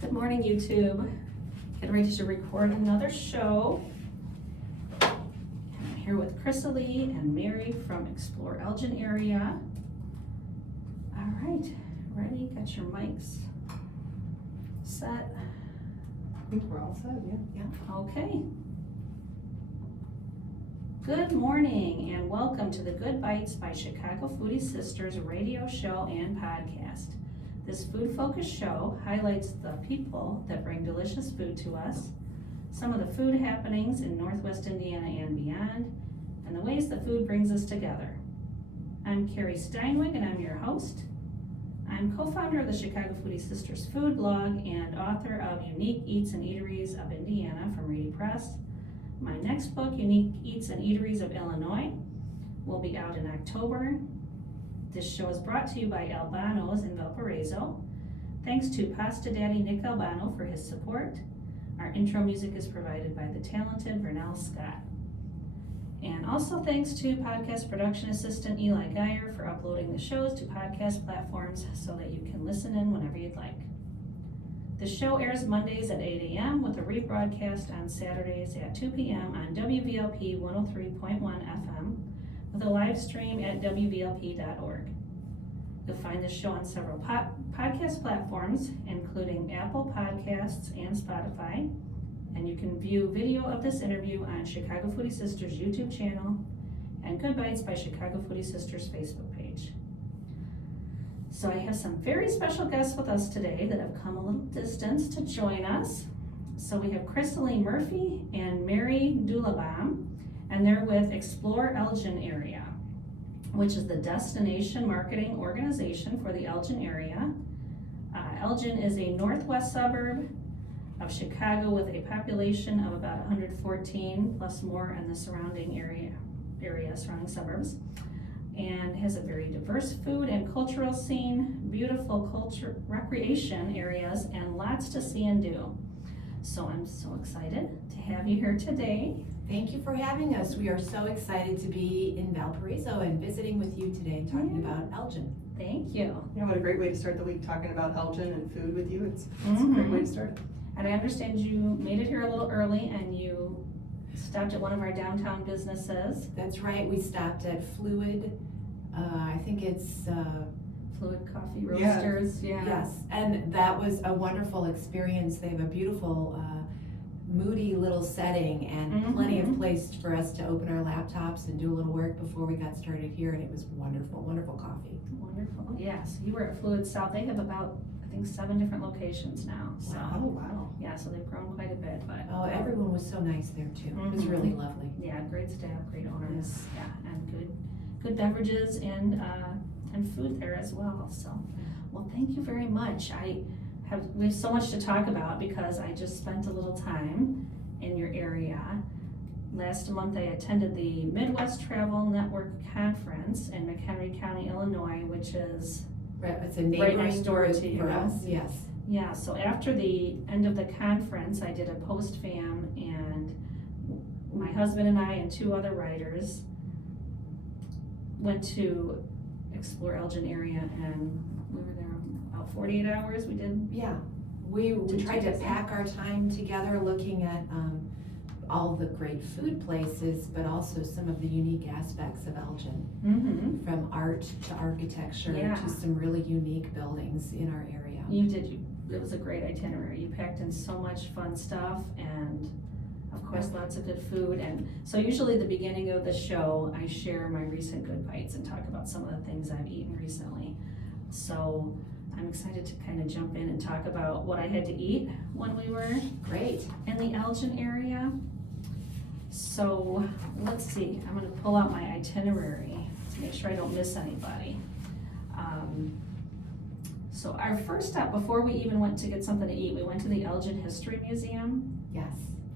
Good morning, YouTube. Getting ready to record another show. I'm here with Krisilee and Mary from Explore Elgin area. All right, ready? Got your mics set? I think we're all set, yeah. Okay. Good morning and welcome to the Good Bytes by Chicago Foodie Sisters radio show and podcast. This food-focused show highlights the people that bring delicious food to us, some of the food happenings in Northwest Indiana and beyond, and the ways the food brings us together. I'm Carrie Steinweg and I'm your host. I'm co-founder of the Chicago Foodie Sisters food blog and author of Unique Eats and Eateries of Indiana from Reedy Press. My next book, Unique Eats and Eateries of Illinois, will be out in October. This show is brought to you by Albano's in Valparaiso. Thanks to Pasta Daddy Nick Albano for his support. Our intro music is provided by the talented Vernell Scott. And also thanks to podcast production assistant Eli Geyer for uploading the shows to podcast platforms so that you can listen in whenever you'd like. The show airs Mondays at 8 a.m. with a rebroadcast on Saturdays at 2 p.m. on WVLP 103.1 FM with a live stream at WVLP.org. You'll find the show on several podcast platforms, including Apple Podcasts and Spotify, and you can view video of this interview on Chicago Foodie Sisters YouTube channel and Good Bytes by Chicago Foodie Sisters Facebook page. So I have some very special guests with us today that have come a little distance to join us. So we have Krisilee Murphy and Mary Dulabam, and they're with Explore Elgin area, which is the destination marketing organization for the Elgin area. Elgin is a northwest suburb of Chicago with a population of about 114 plus more in the surrounding surrounding suburbs, and has a very diverse food and cultural scene, beautiful culture, recreation areas, and lots to see and do. So I'm so excited to have you here today. Thank you for having us. We are so excited to be in Valparaiso and visiting with you today and talking about Elgin. Thank you. Yeah, what a great way to start the week, talking about Elgin and food with you. It's a great way to start. And I understand you made it here a little early and you stopped at one of our downtown businesses. That's right. We stopped at Fluid. I think it's Fluid Coffee Roasters. Yeah. Yes, and that was a wonderful experience. They have a beautiful moody little setting and plenty of place for us to open our laptops and do a little work before we got started here, and it was wonderful coffee. Wonderful. Yes, you were at Fluid South. They have about, I think, 7 different locations now. So, Wow. yeah, so they've grown quite a bit. But Oh, everyone was so nice there too. It was really lovely. yeah, great staff, great owners. Yeah, and good beverages and food there as well. So, well, thank you very much. We have so much to talk about because I just spent a little time in your area. Last month I attended the Midwest Travel Network Conference in McHenry County, Illinois, which is Right, it's a neighboring next door group to you. for us. Yes. Yeah, so after the end of the conference, I did a post-fam, and my husband and I and 2 other writers went to Explore Elgin area, and we were there about 48 hours. We did. Yeah, we tried to pack our time together looking at all the great food places, but also some of the unique aspects of Elgin, from art to architecture to some really unique buildings in our area. You did. It was a great itinerary. You packed in so much fun stuff, and of course lots of good food. And so usually the beginning of the show I share my recent Good Bytes and talk about some of the things I've eaten recently. So I'm excited to kind of jump in and talk about what I had to eat when we were Great. in the Elgin area. So let's see, I'm gonna pull out my itinerary to make sure I don't miss anybody. So our first stop, before we even went to get something to eat, we went to the Elgin History Museum, Yes.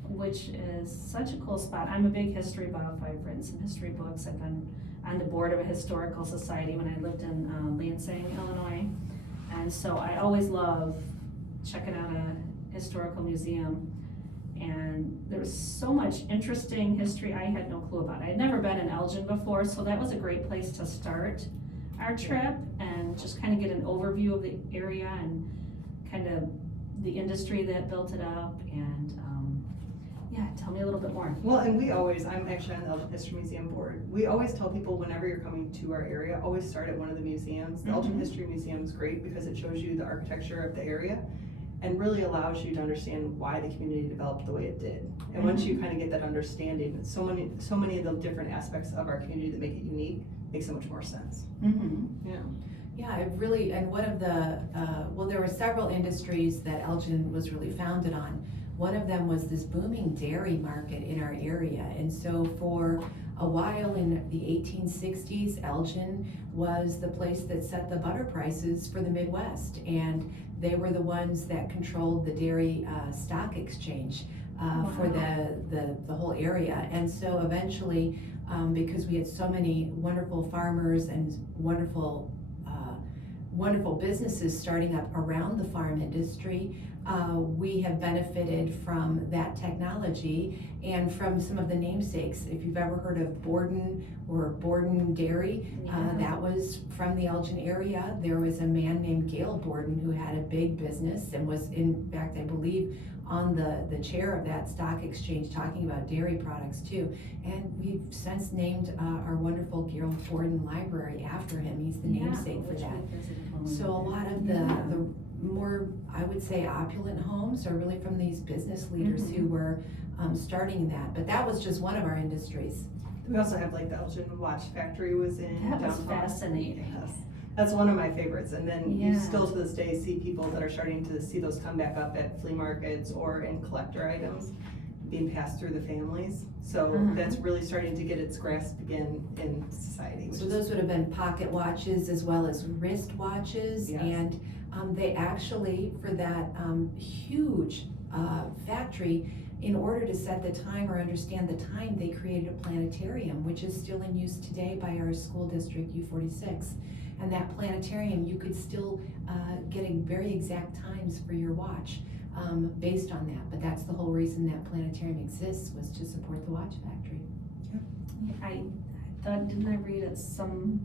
which is such a cool spot. I'm a big history buff. I've written some history books. I've been on the board of a historical society when I lived in Lansing, Illinois. And so I always love checking out a historical museum. And there was so much interesting history I had no clue about. I had never been in Elgin before, so that was a great place to start our trip and just kind of get an overview of the area and kind of the industry that built it up, and, yeah, tell me a little bit more. Well, and I'm actually on the Elgin History Museum board. We always tell people whenever you're coming to our area, always start at one of the museums. The Elgin History Museum is great because it shows you the architecture of the area and really allows you to understand why the community developed the way it did. And once you kind of get that understanding, so many of the different aspects of our community that make it unique makes so much more sense. Yeah. Yeah, it really, and one of the, well, there were several industries that Elgin was really founded on. One of them was this booming dairy market in our area. And so for a while in the 1860s, Elgin was the place that set the butter prices for the Midwest. And they were the ones that controlled the dairy stock exchange for the whole area. And so eventually, because we had so many wonderful farmers and wonderful businesses starting up around the farm industry, we have benefited from that technology and from some of the namesakes. If you've ever heard of Borden or Borden Dairy, that was from the Elgin area. There was a man named Gale Borden who had a big business and was, in fact, I believe, on the chair of that stock exchange talking about dairy products too. And we've since named our wonderful Gale Borden Library after him. He's the namesake for that. So a lot of the more, I would say, opulent homes are really from these business leaders who were starting that. But that was just one of our industries. We also have like the Elgin Watch Factory was in That was downtown. fascinating. Yes. That's one of my favorites. And then you still to this day see people that are starting to see those come back up at flea markets or in collector items being passed through the families. So that's really starting to get its grasp again in society. So those would have been pocket watches as well as wrist watches. Yes. And they actually, for that huge factory, in order to set the time or understand the time, they created a planetarium, which is still in use today by our school district, U46. And that planetarium, you could still get very exact times for your watch based on that. But that's the whole reason that planetarium exists, was to support the watch factory. I thought, didn't I read at some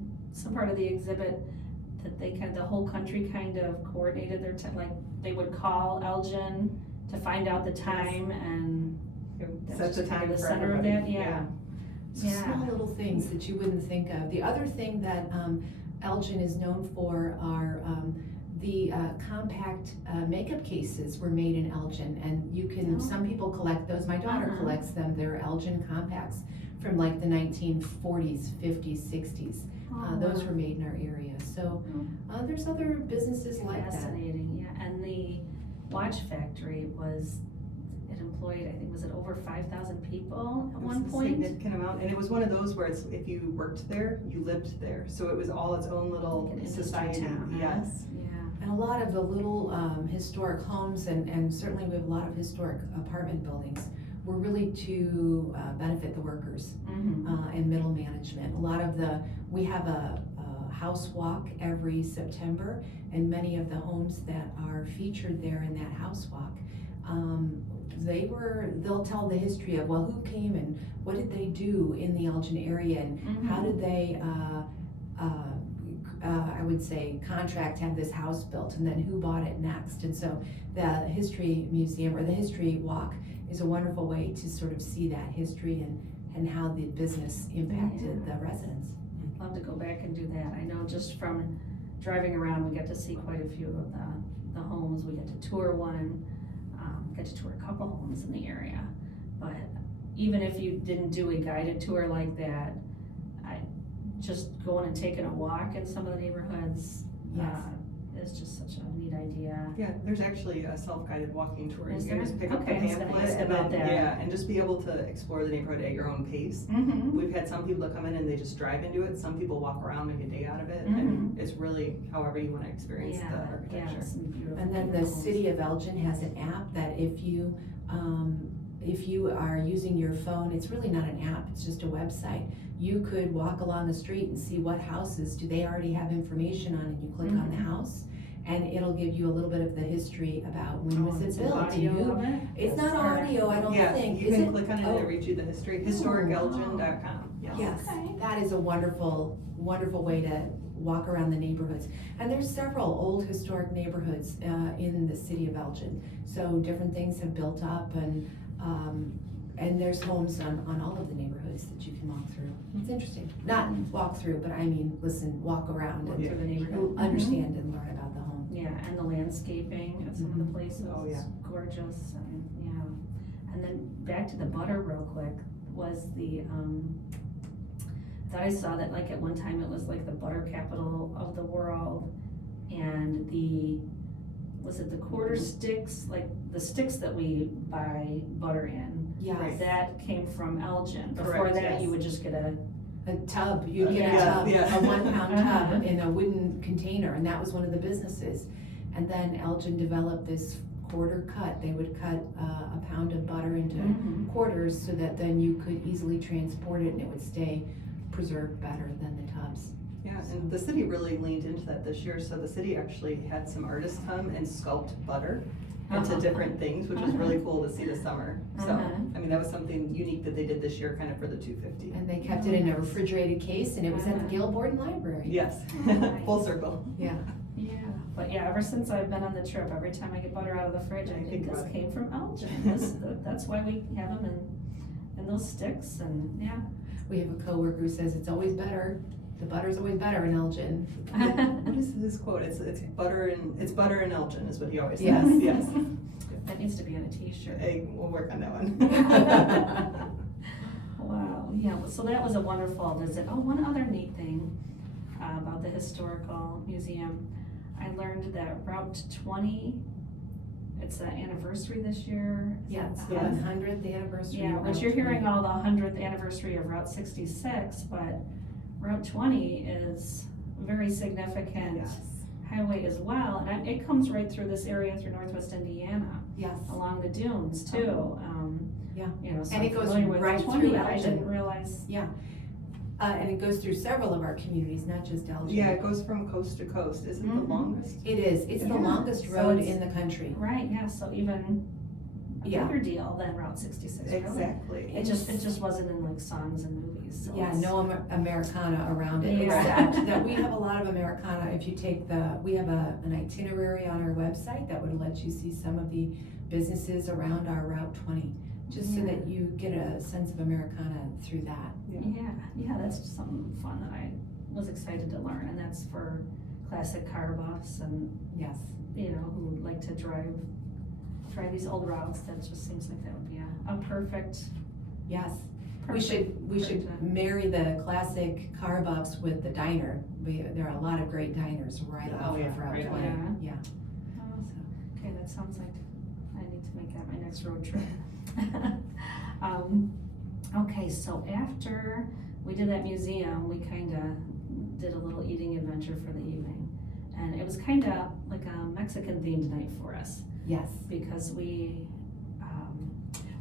part of the exhibit that they the whole country kind of coordinated their like they would call Elgin to find out the time and set the time the for center of everybody. that. So small little things that you wouldn't think of. The other thing that Elgin is known for are the compact makeup cases were made in Elgin, and you can, some people collect those. My daughter collects them. They're Elgin compacts from like the 1940s, 50s, 60s. Those were made in our area. So there's other businesses like that. Fascinating, yeah. And the watch factory it employed, I think, was it over 5,000 people at one point? A significant amount, and it was one of those where it's, if you worked there, you lived there. So it was all its own little Like an society. industry town, huh? Yes. Yeah. And a lot of the little historic homes, and certainly we have a lot of historic apartment buildings, were really to benefit the workers and middle management. We have a house walk every September, and many of the homes that are featured there in that house walk, they'll tell the history of, well, who came and what did they do in the Elgin area, and how did they I would say contract to have this house built, and then who bought it next. And so the history museum, or the history walk, is a wonderful way to sort of see that history and how the business impacted the residents. I'd love to go back and do that. I know just from driving around, we get to see quite a few of the homes. We get to tour one, get to tour a couple homes in the area. But even if you didn't do a guided tour like that, just going and taking a walk in some of the neighborhoods is just such a neat idea. Yeah, there's actually a self-guided walking tour. Is You can there? just pick up the Okay, I was gonna pamphlet ask and about then, that. and just be able to explore the neighborhood at your own pace. We've had some people that come in and they just drive into it. Some people walk around, make a day out of it, and it's really however you want to experience the architecture. Some beautiful And then the homes. city of Elgin has an app that if you are using your phone, it's really not an app, it's just a website. You could walk along the street and see what houses do they already have information on, and you click on the house, and it'll give you a little bit of the history about when was it built. Audio and who. of it? It's not audio, I don't think. You Is can it? click on it and it reads you the history. HistoricElgin.com. Yes, Okay. that is a wonderful, wonderful way to walk around the neighborhoods. And there's several old historic neighborhoods in the city of Elgin. So different things have built up, and there's homes on all of the neighborhoods that you can walk through. It's interesting. Not walk through, but I mean, listen, walk around and Through the neighborhood. understand and learn about the home. Yeah, and the landscaping at some of the places. Oh, yeah. Gorgeous, and, yeah. And then back to the butter real quick, was the, thought I saw that like at one time it was like the butter capital of the world, and was it the quarter sticks, like the sticks that we buy butter in? Yes. Right. That came from Elgin. Before Correct, that, yes. you would just get a tub, you'd get a Yeah, tub, yeah. a 1 pound tub Uh-huh. in a wooden container, and that was one of the businesses. And then Elgin developed this quarter cut. They would cut a pound of butter into Mhm. quarters so that then you could easily transport it and it would stay preserved better than the tubs. Yeah, and the city really leaned into that this year, so the city actually had some artists come and sculpt butter into Uh-huh. different things, which was really cool to see this summer. So, Uh-huh. I mean, that was something unique that they did this year, kind of for the 250. And they kept it in a refrigerated case, and it was at the Uh-huh. Gail Borden Library. Yes, Oh, nice. full circle. Yeah. Yeah, but yeah, ever since I've been on the trip, every time I get butter out of the fridge, I think this about it. came from Elgin. That's why we have them in those sticks, and yeah. We have a coworker who says it's always better, the butter's always better in Elgin. What is his quote? It's butter in Elgin is what he always says. Yes. Yes. That needs to be on a t-shirt. Hey, we'll work on that one. Wow, yeah, so that was a wonderful visit. Oh, one other neat thing about the historical museum, I learned that Route 20, it's the anniversary this year. Is Yeah, that it's the the Yes. 100th anniversary. Yeah, of which you're Route 20. hearing all the 100th anniversary of Route 66, but Route 20 is a very significant Yes. highway as well, and it comes right through this area through northwest Indiana, Yes. along the dunes too. Yeah. You know, so And I'm it goes familiar with right Route 20, through but I Elgin. didn't realize. Yeah. And it goes through several of our communities, not just Elgin. Yeah, it goes from coast to coast. Is it the Mhm. longest? It is. It's the Yeah. longest So road it's- in the country. Right, yeah, so even a Yeah. bigger deal than Route 66, really. Exactly. It just wasn't in like songs and movies, so Yeah, it's- no Americana around it, Yeah. except that we have a lot of Americana. If you take we have an itinerary on our website that would let you see some of the businesses around our Route 20, just so Yeah. that you get a sense of Americana through that. Yeah, that's just something fun that I was excited to learn, and that's for classic car buffs and, Yes. you know, who like to drive these old routes. That just seems like that would be a perfect. Yes. We perfect should trip. marry the classic car buffs with the diner. There are a lot of great diners right Oh, off yeah, of Route right 20. on. Yeah. Oh, okay, that sounds like I need to make that my next road trip. Okay, so after we did that museum, we kinda did a little eating adventure for the evening. And it was kinda like a Mexican themed night for us, Yes. because we,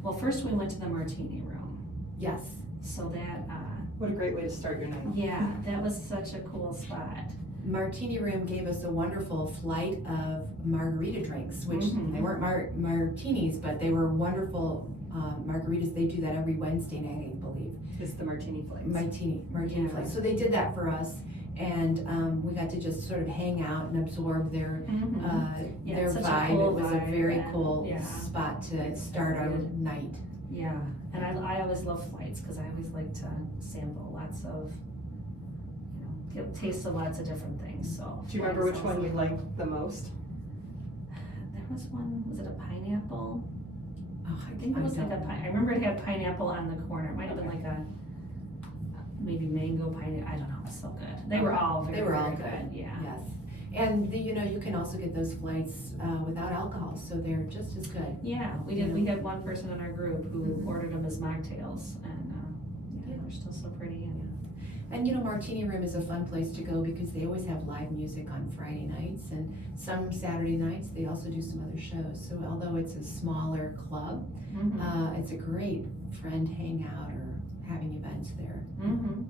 well, first we went to the Martini Room. Yes. So that, What a great way to start your night. yeah, that was such a cool spot. Martini Room gave us a wonderful flight of margarita drinks, which Mhm. they weren't martinis, but they were wonderful margaritas. They do that every Wednesday night, I believe. It's the martini flights. Martini Yeah. flight. So they did that for us, and we got to just sort of hang out and absorb their Yeah, their it's such a vibe. cool It was a vibe, very and, cool yeah. spot to start our night. Yeah, and I always love flights, cause I always like to sample lots of, you know, get tastes of lots of different things, so. Do you remember flight which is one you awesome. liked the most? There was one, was it a pineapple? Oh, I think it was like don't know. I remember it had pineapple on the corner, it might have been like a, maybe mango pineapple, I don't know, it was so good. They were all very, They were all very good. yeah. Yes. And you can also get those flights without alcohol, so they're just as good. Yeah, we had one person in our group who ordered them as mocktails, and, yeah, they're still so pretty, and. And Martini Room is a fun place to go because they always have live music on Friday nights, and some Saturday nights they also do some other shows. So although it's a smaller club, it's a great friend hangout or having events there.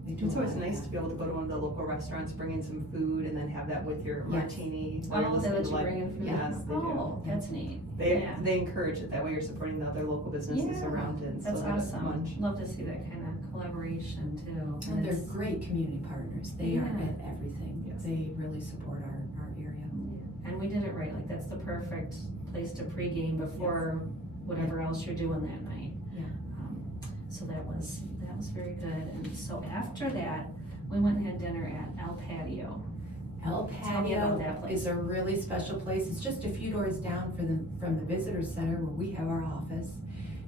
They do It's a lot always of nice that. to be able to go to one of the local restaurants, bring in some food, and then have that with your Yes. martini. while you're Oh, they listening let to you live- bring in food? Yes, they do. Oh, that's neat. Yeah. They encourage it, that way you're supporting the other local businesses Yeah, around it and still That's have it awesome. lunch. Love to see that kind of collaboration too. And they're it's- great community partners. They are Yeah. at everything. Yeah. Yes. they really support our area. And we did it right, like that's the perfect place to pregame before whatever else you're doing that night. Yeah. So that was very good, and so after that, we went and had dinner at El Patio. El Tell me about Patio that place. is a really special place. It's just a few doors down from the visitor center where we have our office.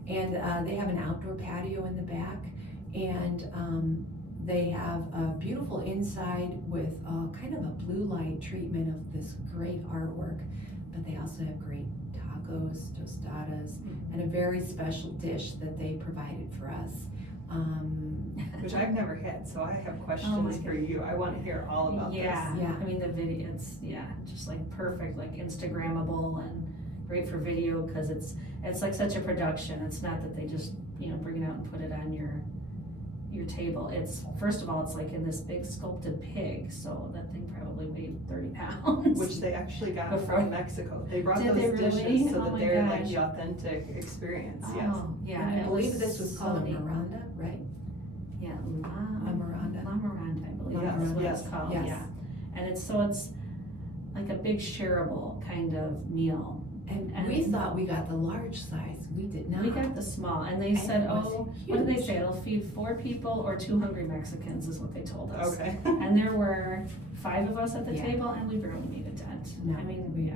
And they have an outdoor patio in the back, and they have a beautiful inside with kind of a blue light treatment of this great artwork. But they also have great tacos, tostadas, and a very special dish that they provided for us. Which I've never had, so I have questions for you. I want to hear all about this. Yeah. I mean, the video, it's, just like perfect, like Instagrammable and great for video, cause it's like such a production. It's not that they just, bring it out and put it on your table. It's, first of all, it's like in this big sculpted pig, so that thing probably weighed 30 pounds. Which they actually got Before- from Mexico. They brought Did those they really? dishes so Oh that my they're like gosh. the authentic experience, yes. Oh, yeah. And I it believe this was so called a neat. Miranda, right? Yeah, A Miranda. La Miranda, I believe La that's what Miranda. it's called, Yes. yeah. And it's like a big shareable kind of meal. And we thought we got the large size. We did not. We got the small, and they And said, it was what did they huge. say? It'll feed 4 people or 2 hungry Mexicans is what they told us. Okay. And there were 5 of us at the Yeah. table, and we barely made a dent. No. I mean,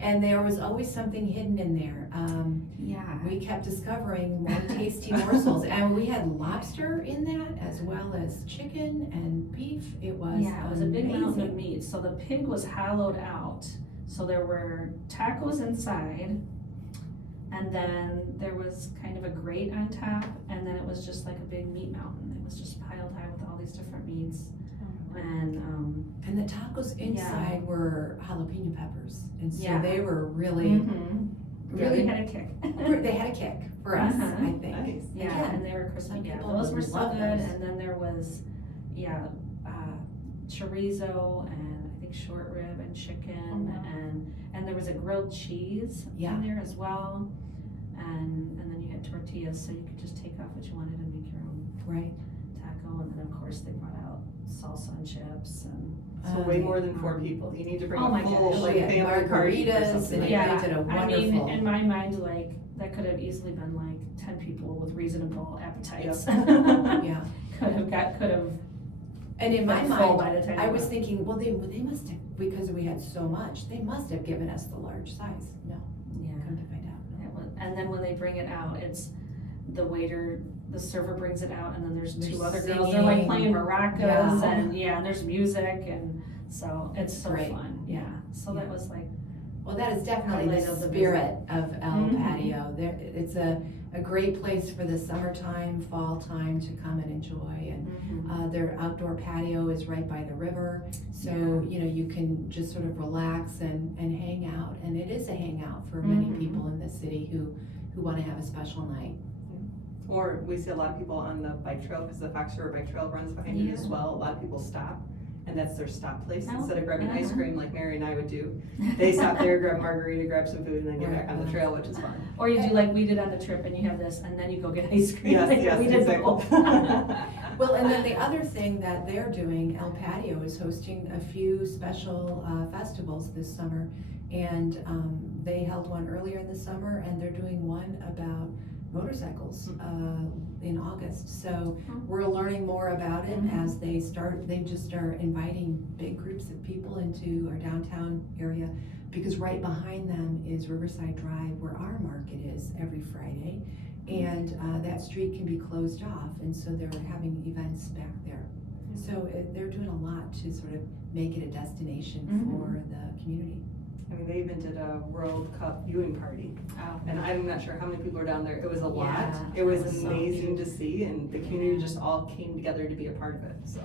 And there was always something hidden in there. yeah. We kept discovering more tasty morsels, and we had lobster in that as well as chicken and beef. It was Yeah, it was a big mountain of amazing. meat. So the pig was hollowed out. So there were tacos inside, and then there was kind of a grate on top, and then it was just like a big meat mountain. It was just piled high with all these different meats. And And the tacos inside were jalapeno peppers, and so they were really, yeah, really, they had a kick. they had a kick for us, Uh-huh. I think. Nice. Yeah, Again, and they were crispy. some Yeah, people those were would so love good. those. And then there was, chorizo and I think short rib and chicken, and there was a grilled cheese Yeah. in there as well. And then you had tortillas, so you could just take off what you wanted and make your own Right. taco. And then of course they brought out salsa and chips and. So way more than 4 people. You need to bring Oh a my full gosh. like Yeah, family party or margaritas something and like yeah. that. did a I mean, wonderful- in my mind, like, that could have easily been like 10 people with reasonable appetites. Yeah. Could have And in my been full mind, by the time. I you was left. thinking, well, they must have, because we had so much, they must have given us the large size. No, Yeah. come to find out. It was- And then when they bring it out, it's the waiter, the server brings it out, and then there's 2 They're other girls, they're like singing. playing maracas, Yeah. and there's music, and so it's so Great. fun, yeah. So that was like, Well, that is definitely Highlight the of the spirit of El Mhm. Patio. There, it's a great place for the summertime, fall time to come and enjoy. And their outdoor patio is right by the river, so you can just sort of relax and hang out. And it is a hangout for many Mhm. people in the city who want to have a special night. Or we see a lot of people on the bike trail, because the Fox River Bike Trail runs behind it as Yeah. well. A lot of people stop, and that's their stop place. Oh, Instead of grabbing ice uh-huh. cream like Mary and I would do, they stop there, grab a margarita, grab some food, and then get Right. back on the trail, which is fun. Or you do like we did on the trip, and you have this, and then you go get ice cream. Yes, Like, yes, we did exactly. both. Well, and then the other thing that they're doing, El Patio is hosting a few special festivals this summer. And they held one earlier in the summer, and they're doing one about motorcycles in August. So we're learning more about it as they just are inviting big groups of people into our downtown area, because right behind them is Riverside Drive, where our market is every Friday. And that street can be closed off, and so they're having events back there. So they're doing a lot to sort of make it a destination for the community. I mean, they even did a World Cup viewing party, Oh. and I'm not sure how many people were down there. It was a lot. Yeah, It was it was so amazing to see, and the community just all came together to be a part of it, so.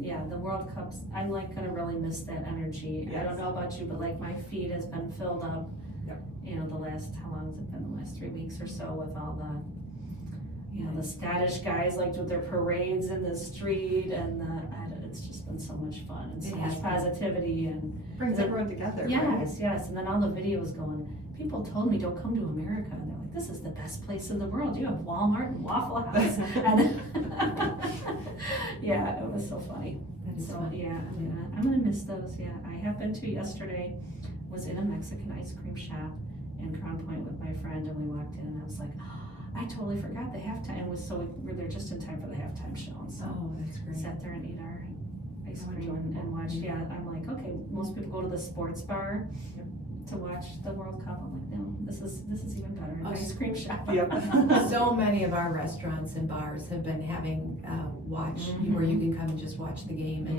Yeah, the World Cups, I'm like gonna really miss that energy. I Yes. don't know about you, but like my feed has been filled up. Yep. How long has it been, the last 3 weeks or so, with all the Scottish guys, like with their parades in the street, and it's just been so much fun, and so It much has been. positivity, and Brings everyone together, right? yes, and then all the videos going, people told me don't come to America, and they're like, this is the best place in the world, you have Walmart and Waffle House, and yeah, it was so funny. It's So, fun. yeah, I'm gonna miss those, yeah. I happened to yesterday, was in a Mexican ice cream shop in Crown Point with my friend, and we walked in and I was like, I totally forgot the halftime, we were there just in time for the halftime show, and so Oh, that's great. sat there and ate our ice Oh, cream and watched, yeah, I'm like, okay, most people go to the sports bar to watch the World Cup, I'm like, no, this is even better, an Oh, ice cream shop. Yep. So many of our restaurants and bars have been having where you can come and just watch the game, and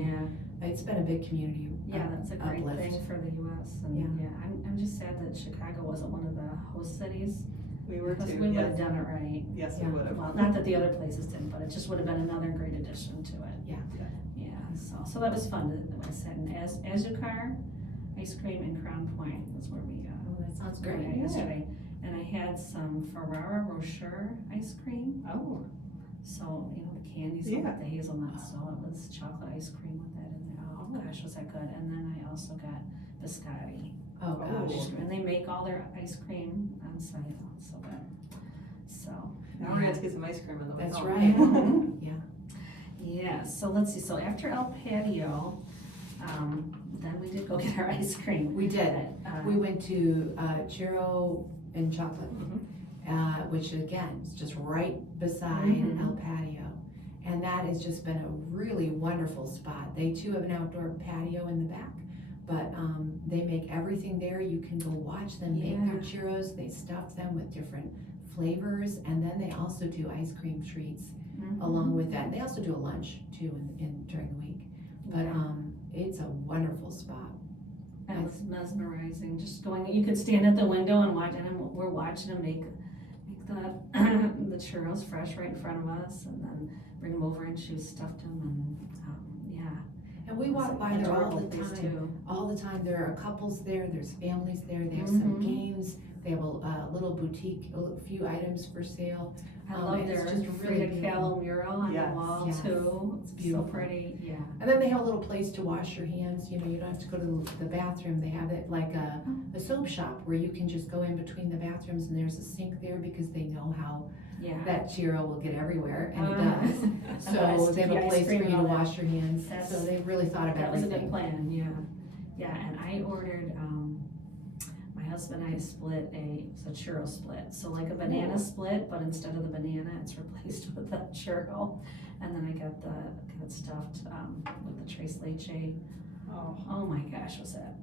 Yeah, it's been a big community. yeah, that's a great uplift. thing for the US, and Yeah. yeah, I'm just sad that Chicago wasn't one of the host cities. We were Because too, we would have yes. done it right. Yes, Yeah. we would have. Well, not that the other places didn't, but it just would have been another great addition to it. Yeah. Yeah, so that was fun. I sat in Azukar, ice cream in Crown Point was where we Oh, that sounds were great. at yesterday. And I had some Ferrara Rocher ice cream. Oh, So, the candies Yeah. with the hazelnuts, so it was chocolate ice cream with that in there. Oh gosh, was that good. And then I also got biscotti. Oh, gosh. Oh. And they make all their ice cream on site, so good. So. now we're gonna have to get some ice cream on the way That's home. right. Yeah. Yeah, so let's see, so after El Patio, then we did go get our ice cream. We did. Uh, We went to Churro and Chocolate, Mhm. which again is just right beside Mhm. El Patio. And that has just been a really wonderful spot. They too have an outdoor patio in the back, but they make everything there. You can go watch them make their churros. They stuff them with different flavors, and then they also do ice cream treats Mhm. along with that. They also do a lunch too during the week. But it's a wonderful spot. That was mesmerizing, just going, you could stand at the window and watch, and we're watching them make the, the churros fresh right in front of us, and then bring them over and choose stuffed them, and, yeah. And we walk by there all Adorable the place, time. too. All the time. There are couples there, there's families there, they have some Mhm. games, they have a little boutique, a few items for sale. I love and it's their just really Frida Kahlo mural on the Yes. wall Yes. too. It's So beautiful. pretty, yeah. And then they have a little place to wash your hands, you don't have to go to the bathroom. They have it like a soap shop where you can just go in between the bathrooms, and there's a sink there because they know how Yeah. that churro will get everywhere, and it does. So they have Sticky a ice place for cream you and to all that. wash your hands, That's- so they really thought of That was a good everything. plan, yeah. Yeah, and I ordered, my husband and I split it's a churro split. So like a banana split, but instead of the banana, it's replaced with a churro. And then I got it stuffed, with the tres leche. Oh, Oh my gosh, was that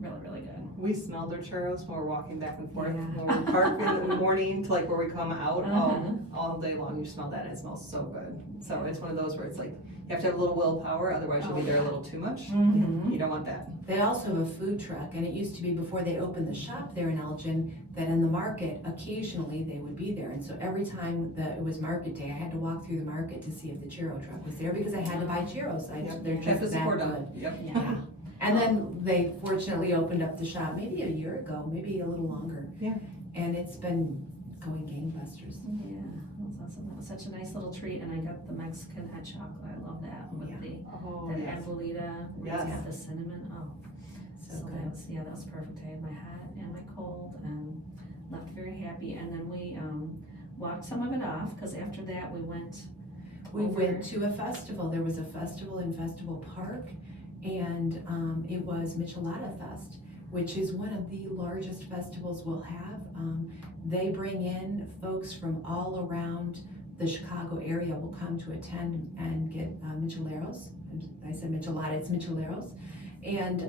really, really good. we smelled their churros when we're walking back and forth. Yeah. When we park in the morning to like where we come out, Uh-huh. all day long, you smell that and it smells so good. So it's one of those where it's like, you have to have a little willpower, otherwise you'll be there a little too much. Mhm. You don't want that. They also have a food truck, and it used to be before they opened the shop there in Elgin, that in the market, occasionally they would be there. And so every time it was market day, I had to walk through the market to see if the churro truck was there, because I had to buy churros. They're Have to just that support good. them. Yep. Yeah. Yeah. And then they fortunately opened up the shop maybe a year ago, maybe a little longer. Yeah. And it's been going gangbusters. Yeah, that was awesome. That was such a nice little treat, and I got the Mexican hot chocolate. I love that with Yeah. Oh, that yes. abuelita. Where it's Yes. got the cinnamon. Oh, So that good. was, that was perfect. I had my hot and my cold, and left very happy. And then we walked some of it off, because after that we went. We over- went to a festival. There was a festival in Festival Park, and it was Michelada Fest, which is one of the largest festivals we'll have. They bring in folks from all around the Chicago area will come to attend and get michelaros. I said michelada, it's michelaros. And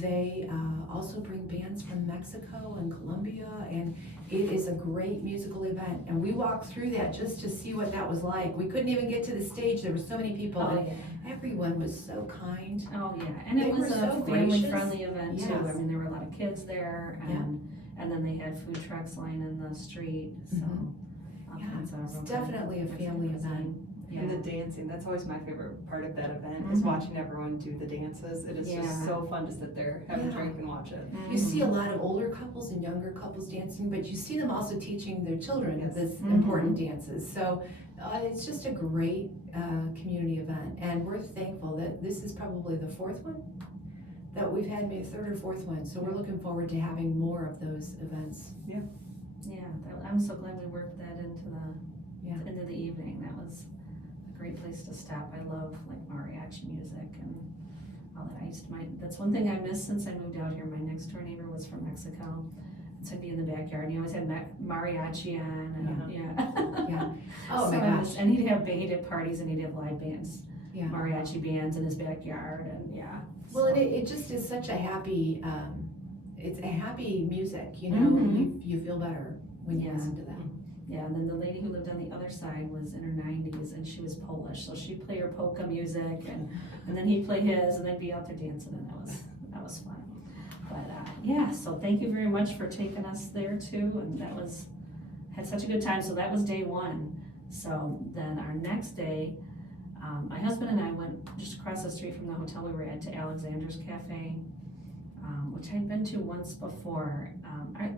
they also bring bands from Mexico and Colombia, and it is a great musical event. And we walked through that just to see what that was like. We couldn't even get to the stage, there were so many people, Oh, and yeah. everyone was so kind. Oh, yeah, and They it was were a so gracious. family-friendly event too. I Yes. mean, there were a lot of kids there, Yeah. and then they had food trucks lining the street, so. Mhm. all Yeah, kinds of it's real definitely a good family cuisine. event. Yeah. And the dancing, that's always my favorite part of that event, is Mhm. watching everyone do the dances. It is Yeah. just so fun to sit there, have a Yeah. drink and watch it. You see a lot of older couples and younger couples dancing, but you see them also teaching their children Yes. this Mhm. important dances. So it's just a great community event, and we're thankful that this is probably the fourth one that we've had, maybe third or fourth one. So we're looking forward to having more of those events. Yeah, I'm so glad we worked that into Yeah. the evening. That was a great place to stop. I love like mariachi music and all that. That's one thing I missed since I moved out here. My next door neighbor was from Mexico. So I'd be in the backyard and he always had mariachi on and Yeah. Oh so my gosh. and he'd have parties and he'd have live bands, Yeah. mariachi bands in his backyard and Well, so. and it just is such a happy, it's a happy music, you know, Mhm. you feel better when you Yes. listen to that. Yeah, and then the lady who lived on the other side was in her 90s and she was Polish, so she'd play her polka music and then he'd play his and they'd be out there dancing and that was fun. But so thank you very much for taking us there too, and had such a good time. So that was day one. So then our next day, my husband and I went just across the street from the hotel we were at to Alexander's Cafe, which I'd been to once before.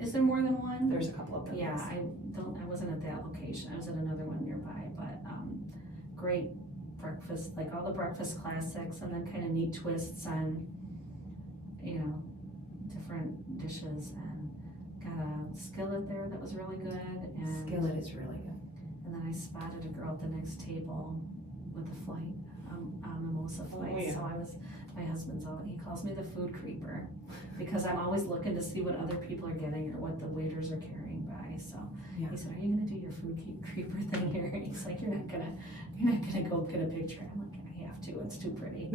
Is there more than one? There's a couple of them. Yeah, yes. I wasn't at that location, I was at another one nearby, but, great breakfast, like all the breakfast classics, and then kind of neat twists on, different dishes, and got a skillet there that was really good, and. Skillet is really good. And then I spotted a girl at the next table with a flight, mimosa flight, yeah. so my husband's he calls me the food creeper, because I'm always looking to see what other people are getting or what the waiters are carrying by, so. Yeah. He said, are you gonna do your food creeper thing here? And he's like, you're not gonna go get a picture. I'm like, I have to, it's too pretty.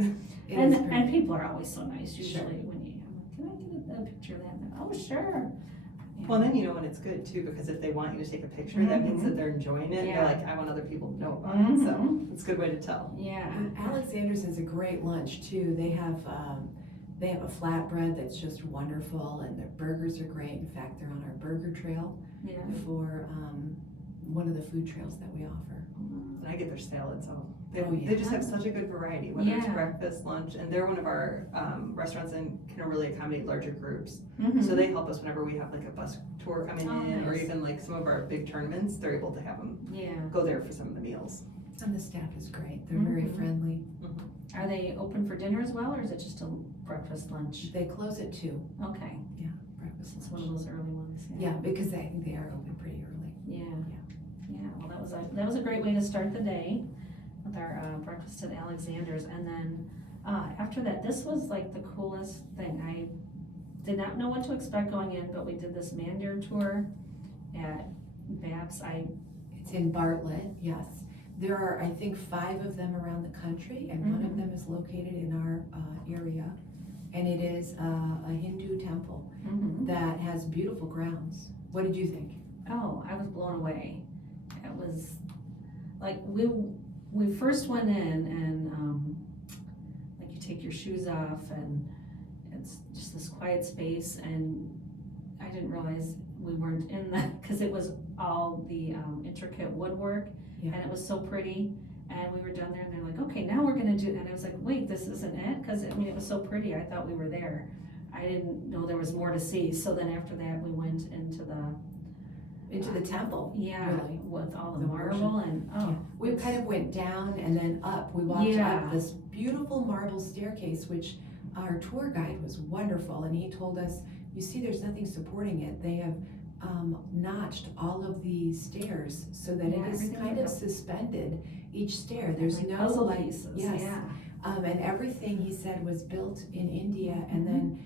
It And is pretty. and people are always so nice usually Sure. when I'm like, can I get a picture of that? And they're, oh, sure. Well, then you know when it's good too, because if they want you to take a picture, that means that they're enjoying it. Yeah. They're like, I want other people to know about it. So it's a good way to tell. Yeah. Alexander's is a great lunch too. They have a flatbread that's just wonderful, and their burgers are great. In fact, they're on our burger trail Yeah. for one of the food trails that we offer. And I get their salad, so Oh, yeah. they just have such a good variety, whether it's Yeah. breakfast, lunch, and they're one of our restaurants and can really accommodate larger groups. Mhm. So they help us whenever we have like a bus tour coming Oh, in, or nice. even like some of our big tournaments, they're able to have them Yeah. go there for some of the meals. And the staff is great. They're very Mhm. friendly. Are they open for dinner as well, or is it just a breakfast, lunch? They close at 2. Okay, Breakfast it's one lunch. of those early ones. Yeah, because I think they are open pretty early. Yeah. Well, that was a great way to start the day with our breakfast at Alexander's, and then after that, this was like the coolest thing. I did not know what to expect going in, but we did this mandir tour at Babs. It's in Bartlett, yes. There are, I think, 5 of them around the country, and one of them is located in our area. And it is a Hindu temple that has beautiful grounds. What did you think? Oh, I was blown away. It was like we first went in and like you take your shoes off and it's just this quiet space, and I didn't realize we weren't in that because it was all the intricate woodwork. Yeah. And it was so pretty, and we were done there and they're like, okay, now we're gonna do, and I was like, wait, this isn't it? Because I mean, it was so pretty, I thought we were there. I didn't know there was more to see, so then after that, we went into the temple. yeah, Really. with all the The marble and, oh. We kind of went down and then up. We walked Yeah. up this beautiful marble staircase, which our tour guide was wonderful, and he told us, you see, there's nothing supporting it. They have notched all of the stairs so that Yeah, it is everything kind like of a- suspended each stair. There's like no puzzle like, pieces, yes. yeah. And everything, he said, was built in India, and then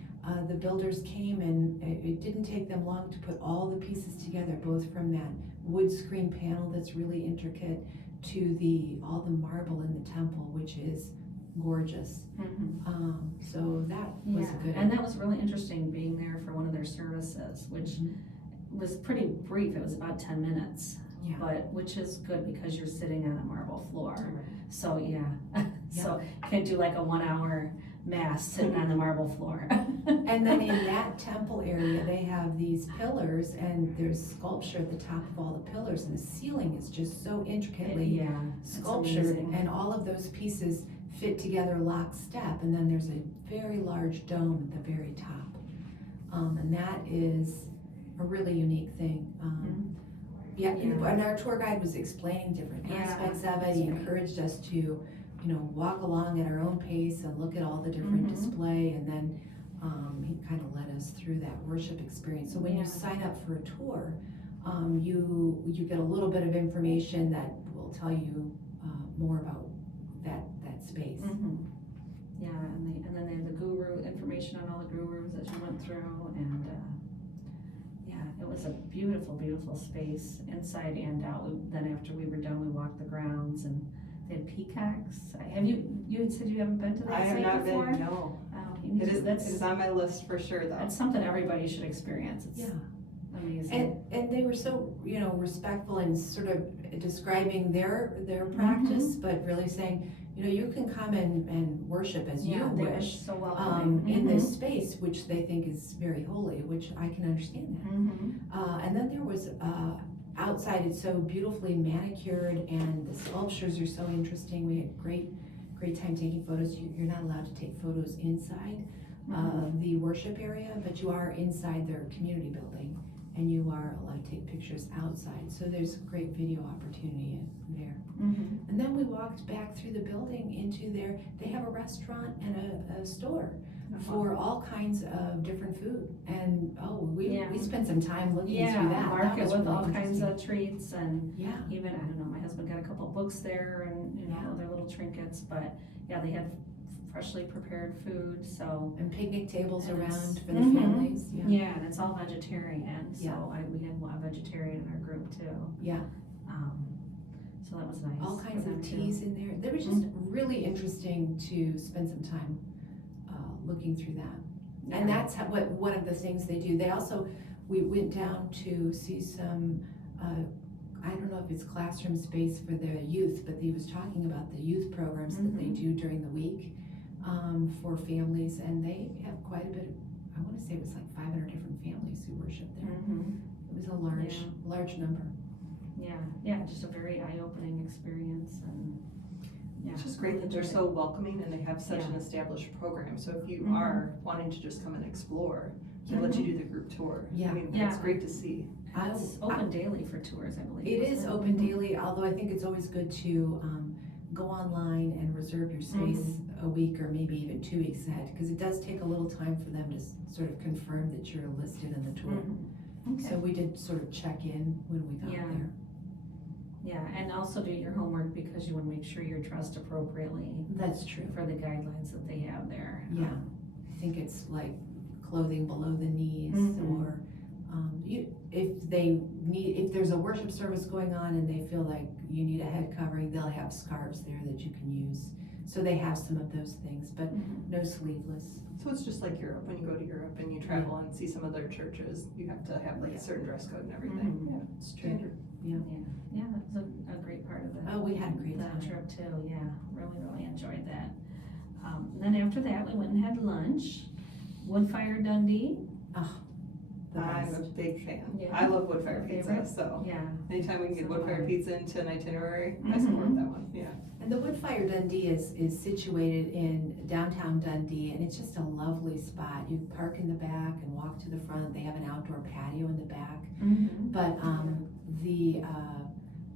the builders came, and it didn't take them long to put all the pieces together, both from that wood screen panel that's really intricate to all the marble in the temple, which is gorgeous. So that was Yeah, good. and that was really interesting being there for one of their services, which was pretty brief, it was about 10 minutes. Yeah. But, which is good because you're sitting on a marble floor, Right. so yeah. So, can't do like a 1-hour mass sitting on the marble floor. And then in that temple area, they have these pillars, and there's sculpture at the top of all the pillars, and the ceiling is just so intricately Yeah, it's sculptured, amazing. and all of those pieces fit together lockstep, and then there's a very large dome at the very top. And that is a really unique thing. Yeah. And our tour guide was explaining different Yeah, aspects of it. that's He great. encouraged us to, walk along at our own pace and look at all the different display, and then he kind of led us through that worship experience. So when Yeah. you sign up for a tour, you get a little bit of information that will tell you more about that space. Yeah, and then they had the guru information on all the gurus that you went through, and yeah, it was a beautiful, beautiful space inside and out. Then after we were done, we walked the grounds, and they had peacocks. Have you had said you haven't been to that I have site not before? been, no. Oh, you need It to- is, that's it is on my list for sure, though. that's something everybody should experience. It's amazing. And they were so, respectful and sort of describing their practice, but really saying, you can come and worship as you They were wish, so welcoming. in this space, which they think is very holy, which I can understand that. And then there was, outside, it's so beautifully manicured, and the sculptures are so interesting. We had great time taking photos. You're not allowed to take photos inside the worship area, but you are inside their community building, and you are allowed to take pictures outside. So there's great video opportunity there. And then we walked back through the building into they have a restaurant and a store for all kinds of different food. And we spent some time looking through that. Market That was with really all kinds interesting. of treats, and Yeah. even, I don't know, my husband got a couple books there, and other little trinkets, but yeah, they had freshly prepared food, so. And picnic tables And it's- around for the Mhm. families. Yeah, and it's all vegetarian, so Yeah. we had a vegetarian in our group too. Yeah. So that was nice. All for kinds them, of too. teas in there. They were just really interesting to spend some time looking through that. And Yeah. that's one of the things they do. They also, we went down to see some, I don't know if it's classroom space for the youth, but he was talking about the youth programs that they do during the week for families, and they have quite a bit, I want to say it was like 500 different families who worship there. It was a large number. Yeah, just a very eye-opening experience, and yeah. It's just great that they're enjoyed so welcoming and they have such an Yeah. established program. So if you are wanting to just come and explore, they let you do the group tour. Yeah. I mean, Yeah. it's great to see. It's open daily for tours, I believe. It isn't is open daily, although I think it's always good to go online and reserve your space a week or maybe even 2 weeks ahead, because it does take a little time for them to sort of confirm that you're listed in the tour. Okay. So we did sort of check in when we got Yeah. there. Yeah, and also do your homework, because you want to make sure you're dressed appropriately That's true. for the guidelines that they have there. Yeah, I think it's like clothing below the knees, or if there's a worship service going on and they feel like you need a head covering, they'll have scarves there that you can use. So they have some of those things, but no sleeveless. So it's just like Europe. When you go to Europe and you travel and see some of their churches, you have to have like a certain dress code and everything. Yeah, it's standard. Yeah, that was a great part of Oh, we had a great the time. trip too, yeah, really enjoyed that. Then after that, we went and had lunch, Woodfire Dundee, The I'm best. a big fan. Yeah. I love woodfire pizza, Favorite? so yeah. anytime we can get So woodfire do I. pizza into an itinerary, I support that one. Yeah. And the Woodfire Dundee is situated in downtown Dundee, and it's just a lovely spot. You park in the back and walk to the front. They have an outdoor patio in the back. But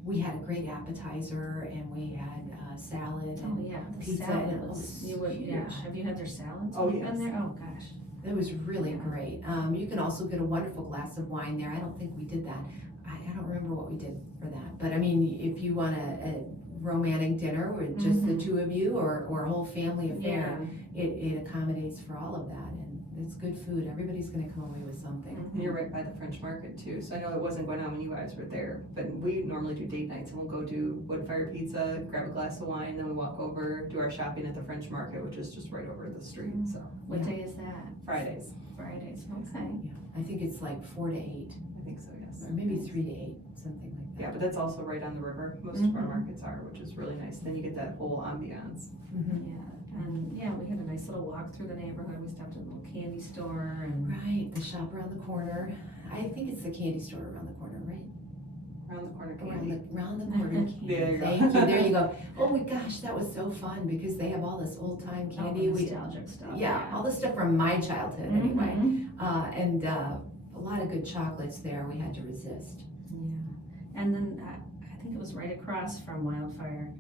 we had a great appetizer, and we had salad Oh, and yeah, the pizza, salad and it was, was you would, yeah, huge. have you had their salads? Oh, when you've been yes. there? Oh, gosh. It was really Yeah. great. You can also get a wonderful glass of wine there. I don't think we did that. I don't remember what we did for that. But I mean, if you want a romantic dinner with just the two of you, or a whole family affair, it accommodates for all of that. And it's good food. Everybody's gonna come away with something. And you're right by the French market too, so I know it wasn't going on when you guys were there, but we normally do date nights and we'll go do woodfire pizza, grab a glass of wine, then we walk over, do our shopping at the French market, which is just right over the street, so. What Yeah. day is that? Fridays, Fridays, okay. Yeah, I think it's like 4 to 8, I think so, yes. or maybe 3 to 8, something like that. Yeah, but that's also right on the river, most of our markets are, which is really nice, then you get that whole ambiance. Mhm. Yeah, and yeah, we had a nice little walk through the neighborhood. We stopped at a little candy store and. Right, the shop around the corner. I think it's the candy store around the corner, right? Around the corner Around candy. the corner candy. There you go. Thank you, there you go. Oh my gosh, that was so fun, because they have all this old time candy. Nostalgic stuff. Yeah, all the stuff from my childhood anyway. And a lot of good chocolates there we had to resist. Yeah, and then I think it was right across from Wildfire.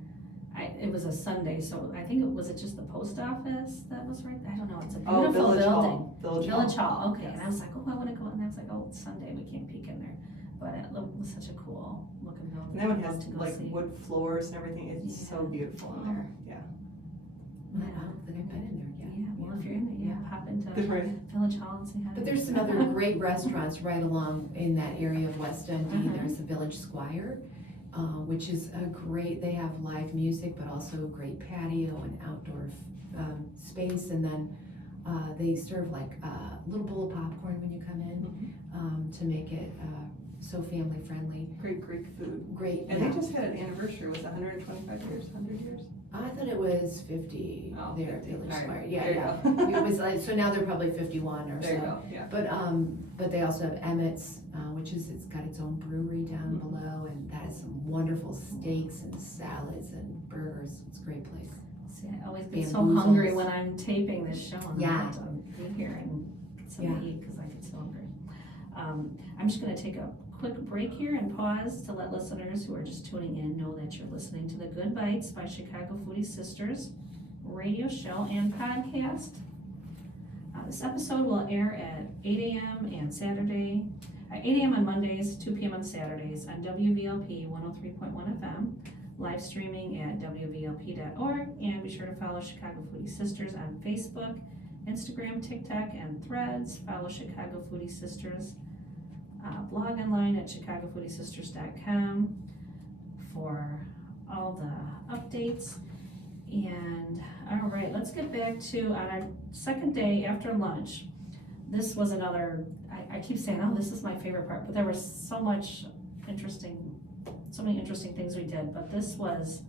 It was a Sunday, so I think was it just the post office that was right? I don't know. It's a Oh, beautiful Village building. Hall. Village Village Hall. Hall. Okay, and I Yes. was like, oh, I want to go, and I was like, oh, it's Sunday, we can't peek in there. but it was such a cool looking building. And that one I'd love has to go like see. wood floors and everything. It's so Yeah. beautiful in there. Yeah. I don't think I've been in there yet. Yeah, well, if you're in there, yeah, pop into Right. Village Hall and say hi. But there's some other great restaurants right along in that area of West Dundee. Uh-huh. There's the Village Squire, which is a great, they have live music, but also a great patio and outdoor space. And then they serve like a little bowl of popcorn when you come in to make it so family friendly. Great Greek food. Great. And yeah. they just had an anniversary. Was it 125 years, 100 years? I thought it was 50 Oh, there at 50. Village All right. Square. There Yeah, you yeah. go. It was like, so now they're probably 51 or There you so. go, yeah. But they also have Emmett's, which is, it's got its own brewery down below, and that has some wonderful steaks and salads and burgers. It's a great place. See, I always get so Bamboozles. hungry when I'm taping this show and I Yeah. have to be here and get something to eat because I get so hungry. I'm just gonna take a quick break here and pause to let listeners who are just tuning in know that you're listening to the Good Bites by Chicago Foodie Sisters radio show and podcast. This episode will air at 8 a.m. and Saturday, 8 a.m. on Mondays, 2 p.m. on Saturdays on WVLP 103.1 FM, live streaming at WVLP.org, and be sure to follow Chicago Foodie Sisters on Facebook, Instagram, TikTok, and Threads. Follow Chicago Foodie Sisters. Blog online at chicagofoodiesisters.com for all the updates. And all right, let's get back to on our second day after lunch. This was another, I keep saying, oh, this is my favorite part, but there was so many interesting things we did, but this was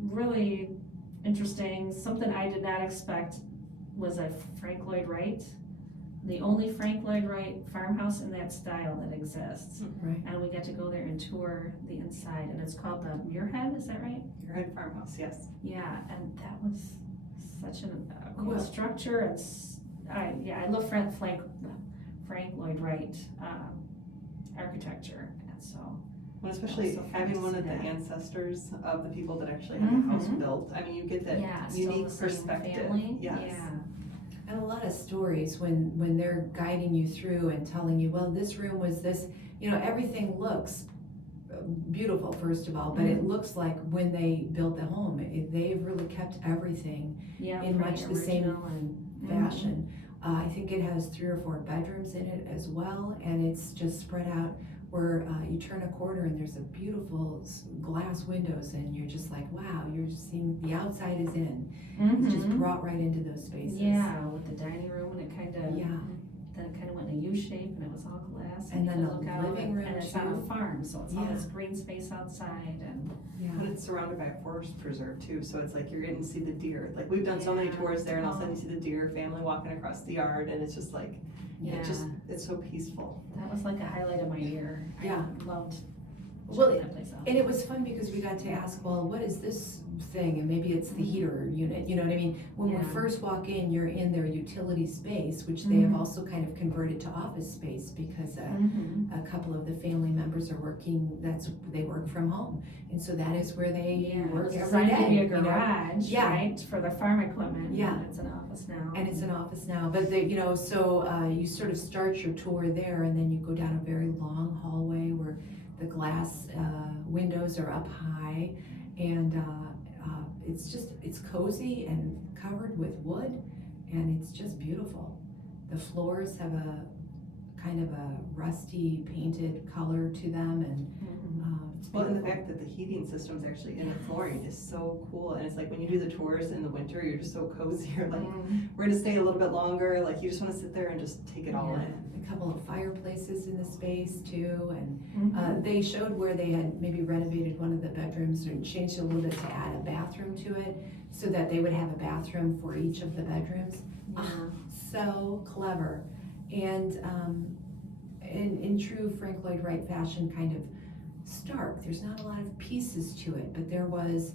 really interesting. Something I did not expect was a Frank Lloyd Wright. The only Frank Lloyd Wright farmhouse in that style that exists. Right. And we got to go there and tour the inside, and it's called the Muirhead, is that right? Muirhead Farmhouse, yes. Yeah, and that was such a cool Well- structure, and I love Frank Lloyd Wright architecture, and so. Well, especially So fun having to one see of the that. ancestors of the people that actually had the house Mhm. built. I mean, you get that Yeah, still unique the same perspective. family. Yes. Yeah. And a lot of stories when they're guiding you through and telling you, well, this room was this, everything looks beautiful, first of all, but it looks like when they built the home, they've really kept everything Yeah, in pretty much the same original and fashion. I think it has 3 or 4 bedrooms in it as well, and it's just spread out where you turn a corner and there's a beautiful glass windows, and you're just like, wow, you're seeing the outside is in. It's just Mhm. brought right into those spaces. Yeah, with the dining room, and it kind of Yeah. then it kind of went in a U shape, and it was all glass. And you then could the look out, living room and it's on a too. farm, so it's all Yeah. this green space outside, and Yeah. But it's surrounded by a forest preserve too, so it's like you're getting to see the deer. Like we've done so many Yeah. tours there, and all of a sudden you see the deer family walking across the yard, and it's just like, yeah, it's so peaceful. that was like a highlight of my year. Yeah. I loved Well, checking that place out. And it was fun because we got to ask, well, what is this thing? And maybe it's the heater unit, you know what I mean? When we Yeah. first walk in, you're in their utility space, which they have also kind of converted to office space because Mhm. a couple of the family members are working, they work from home. And so that is where they Yeah, work it's every designed to day. be a you know? garage, Yeah. right, for their farm equipment. Yeah. And it's an office now. And it's an office now, but they, so you sort of start your tour there, and then you go down a very long hallway where the glass windows are up high, and it's cozy and covered with wood, and it's just beautiful. The floors have a kind of a rusty painted color to them, and it's Well, and the beautiful. fact that the heating system's actually in the flooring is so cool, and it's like when you do the tours in the winter, you're just so cozy, you're like, we're gonna stay a little bit longer, like you just wanna sit there and just take it all Yeah. in. A couple of fireplaces in the space too, and Mhm. they showed where they had maybe renovated one of the bedrooms and changed it a little bit to add a bathroom to it, so that they would have a bathroom for each of the bedrooms. Yeah. So clever, and in true Frank Lloyd Wright fashion, kind of stark. There's not a lot of pieces to it, but there was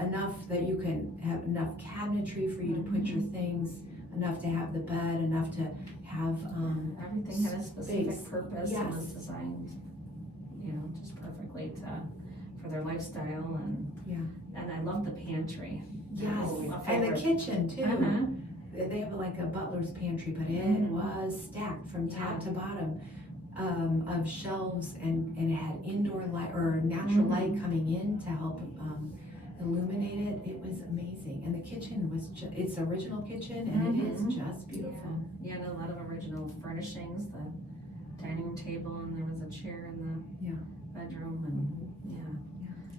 enough that you can have enough cabinetry for you to put your things, enough to have the bed, enough to have Everything had a specific space. purpose and Yes. was designed, just perfectly for their lifestyle, and Yeah. and I love the pantry. yes, Oh, a and the favorite. kitchen too. Uh-huh. they have like a butler's pantry, but it was stacked from top to bottom, of shelves, and it had indoor light or natural light coming in to help illuminate it. It was amazing, and the kitchen was it's original kitchen, and it is just beautiful. Yeah, and a lot of original furnishings, the dining room table, and there was a chair in the bedroom, and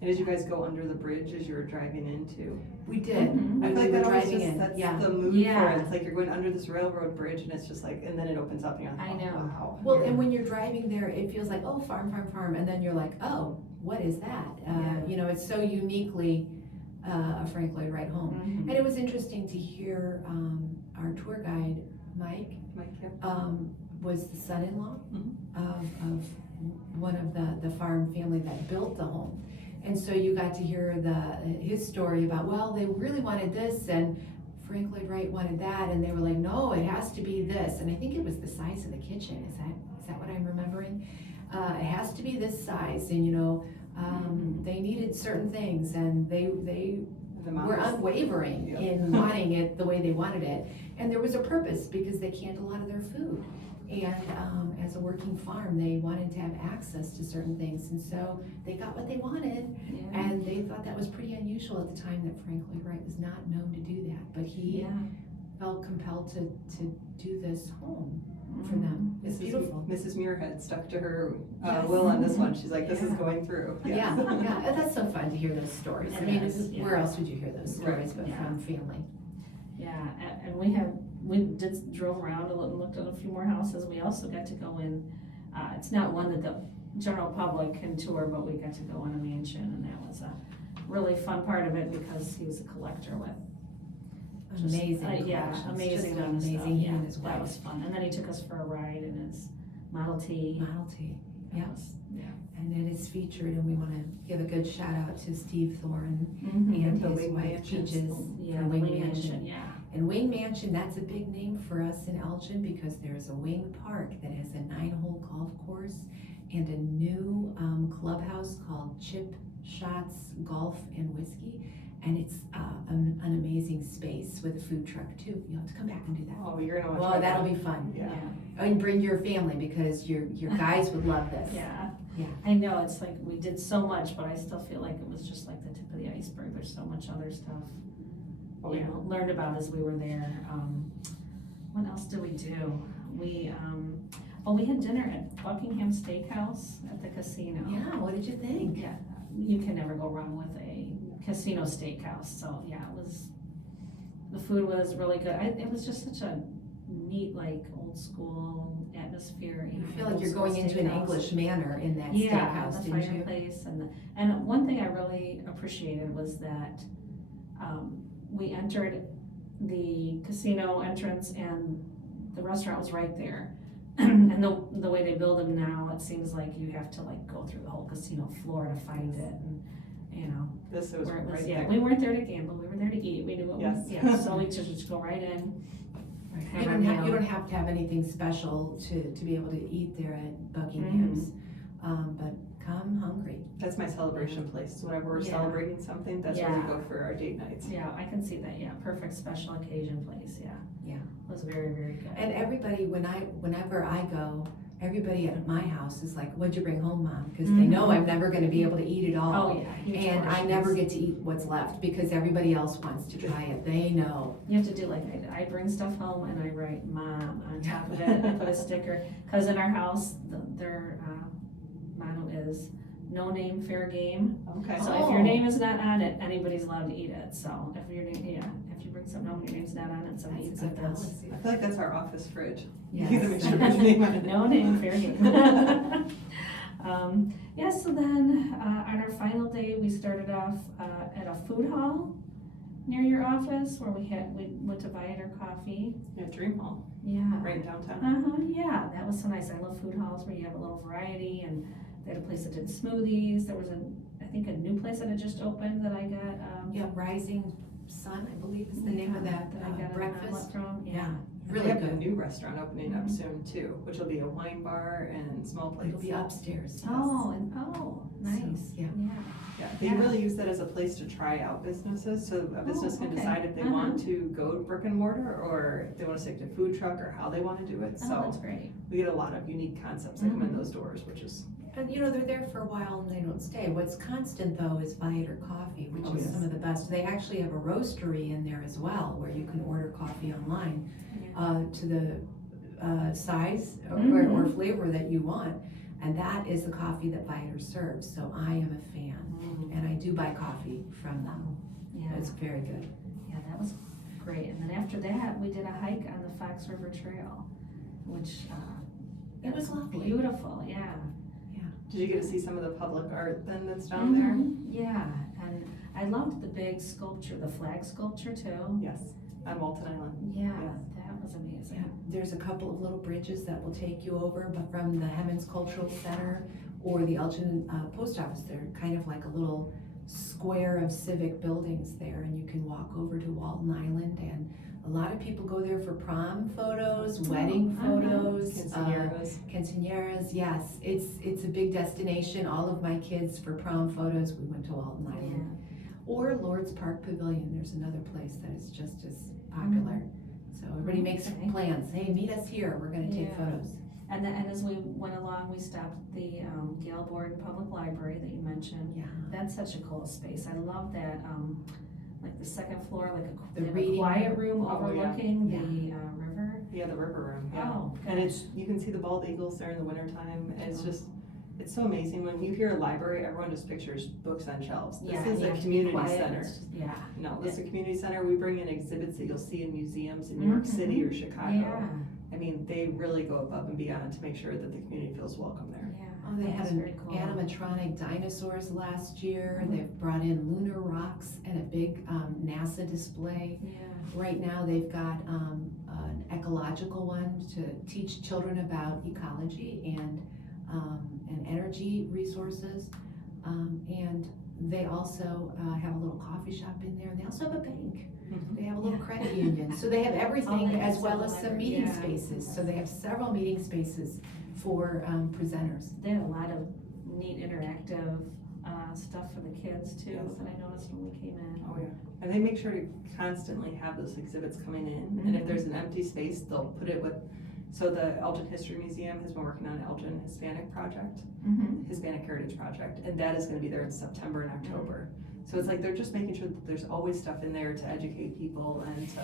And did you guys go under the bridge as you were driving into? We did. I When feel we like were that always driving just, in. that's Yeah. the mood Yeah. for it. It's like you're going under this railroad bridge, and it's just like, and then it opens up, and you're like, I know. wow. Well, and when you're driving there, it feels like, oh, farm, farm, farm, and then you're like, oh, what is that? You know, it's so uniquely a Frank Lloyd Wright home. And it was interesting to hear our tour guide, Mike, was the son-in-law of one of the farm family that built the home. And so you got to hear his story about, well, they really wanted this, and Frank Lloyd Wright wanted that, and they were like, no, it has to be this. And I think it was the size of the kitchen. Is that what I'm remembering? It has to be this size, and you know, they needed certain things, and they were unwavering in wanting it the way they wanted it. And there was a purpose, because they canned a lot of their food. And as a working farm, they wanted to have access to certain things, and so they got what they wanted, and they thought that was pretty unusual at the time, that Frank Lloyd Wright was not known to do that, but he felt compelled to do this home for them. It's beautiful. Mrs. Muirhead stuck to her Yes. will on this one. She's like, this is going through. Yeah, that's so fun to hear those stories. I mean, where else would you hear those stories but from family? Yeah, and we did drove around and looked at a few more houses. We also got to go in, it's not one that the general public can tour, but we got to go in a mansion, and that was a really fun part of it, because he was a collector with Amazing amazing Just amount of stuff. amazing, he and his that was wife. fun. And then he took us for a ride in his Model T. Model T, That yeah. was- And it is featured, and we want to give a good shout out to Steve Thorne Mhm. and The his Wing wife Mansions. Peaches Yeah, from the Wing Wing Mansion. Mansion, yeah. And Wing Mansion, that's a big name for us in Elgin, because there's a Wing Park that has a 9-hole golf course and a new clubhouse called Chip Shots Golf and Whiskey. And it's an amazing space with a food truck too. You'll have to come back and do that. Oh, you're gonna want to Well, try that'll that. be fun. Yeah. And bring your family, because your guys would love this. Yeah. Yeah. I know, it's like, we did so much, but I still feel like it was just like the tip of the iceberg. There's so much other stuff, learned about as we were there. What else did we do? We had dinner at Buckingham Steakhouse at the casino. Yeah, what did you think? Yeah, you can never go wrong with a casino steakhouse. So yeah, the food was really good. It was just such a neat, like, old school atmosphere. You feel old like you're school going into an steakhouse. English manor in that Yeah, steakhouse, the didn't you? fireplace and one thing I really appreciated was that we entered the casino entrance, and the restaurant was right there. And the way they build them now, it seems like you have to like go through the whole casino floor to find it, and you know. This was where it was, right yeah, there. we weren't there to gamble, we were there to eat, we knew what Yes. so we just go right in. Right. Have You our don't have, meal. you don't have to have anything special to be able to eat there at Buckingham's, but come hungry. That's my celebration place. So whenever we're Yeah. celebrating something, that's where we Yeah. go for our date nights. Yeah, I can see that, yeah, perfect special occasion place, yeah. Yeah. It was very, very good. And everybody, whenever I go, everybody at my house is like, what'd you bring home, Mom? Because they know I'm never gonna be able to eat it all. Oh, yeah. huge And I never portions. get to eat what's left, because everybody else wants to try it. They know. You have to do like I bring stuff home and I write Mom on top of it and put a sticker. Cause in our house, their motto is no name, fair game. Okay. So if your name is not on it, anybody's allowed to eat it. So if your name, if you bring something home and your name's not on it, somebody That's eats a it. good policy. I feel like that's our office fridge. Yes. You gotta make sure to put your name on it. No name, fair game. So then on our final day, we started off at a food hall near your office where we went to buy our coffee. Yeah, Dream Hall, Yeah. right downtown. Yeah, that was so nice. I love food halls where you have a little variety, and they had a place that did smoothies. There was I think a new place that had just opened that I got. Yeah, Rising Sun, I believe is the name of that I got an omelet breakfast. from. Yeah, Really They have a good. new restaurant opening up soon too, which will be a wine bar and small plates. It'll be upstairs. Nice. Yeah. Yeah, they Yeah. really use that as a place to try out businesses, so a business can okay. decide if they want to go brick and mortar, or if they wanna stick to food truck, or how they wanna do it, Oh, so that's great. we get a lot of unique concepts that come in those doors, which is, And you know, they're there for a while and they don't stay. What's constant though is Viator coffee, which Oh, is yes. some of the best. They actually have a roastery in there as well, where you can order coffee online, to the, size or flavor that you want. And that is the coffee that Viator serves, so I am a fan. And I do buy coffee from them. Yeah, It's very good. yeah, that was great. And then after that, we did a hike on the Fox River Trail, which, It was lovely. beautiful, yeah. did you get to see some of the public art then that's down there? Yeah, and I loved the big sculpture, the flag sculpture too. Yes, on Walton Island. Yeah, Yes. that was amazing. Yeah, there's a couple of little bridges that will take you over, but from the Hemmons Cultural Center or the Elgin Post Office. They're kind of like a little square of civic buildings there, and you can walk over to Walton Island. And a lot of people go there for prom photos, wedding photos, Quinceañeras. quinceañeras. Yes, it's a big destination. All of my kids for prom photos, we went to Walton Island. Or Lord's Park Pavilion. There's another place that is just as popular. So everybody makes Okay. plans. Hey, meet us here. We're going to take Yeah. photos. And as we went along, we stopped at the Gale Borden Public Library that you mentioned. Yeah. That's such a cool space. I love that, like the second floor, like The they have a reading quiet room Oh, yeah. overlooking Yeah. the river. Yeah, the river room, yeah. Oh, And it's, you can see the bald eagles there in the wintertime, and it's just, it's so amazing. When you hear a library, everyone just pictures books on shelves. Yeah, This is you a have to be community quiet. center. It's just- Yeah. No, this is a community center. We bring in exhibits that you'll see in museums in New York City or Chicago. Yeah. I mean, they really go above and beyond to make sure that the community feels welcome there. Yeah. Oh, they that had was an very cool. animatronic dinosaurs last year. Mhm. They've brought in lunar rocks and a big NASA display. Yeah. Right now, they've got an ecological one to teach children about ecology and energy resources. And they also have a little coffee shop in there. And they also have a bank. They have a little Yeah. credit union. So they have everything they have as well as several some libraries, meeting yeah. spaces. So they have several meeting spaces for presenters. They had a lot of neat interactive stuff for the kids too, Yes. that I noticed when we came in. Oh, yeah. And they make sure to constantly have those exhibits coming in. And if there's an empty space, they'll put it with, so the Elgin History Museum has been working on Elgin Hispanic Project, Hispanic Heritage Project, and that is gonna be there in September and October. So it's like, they're just making sure that there's always stuff in there to educate people and to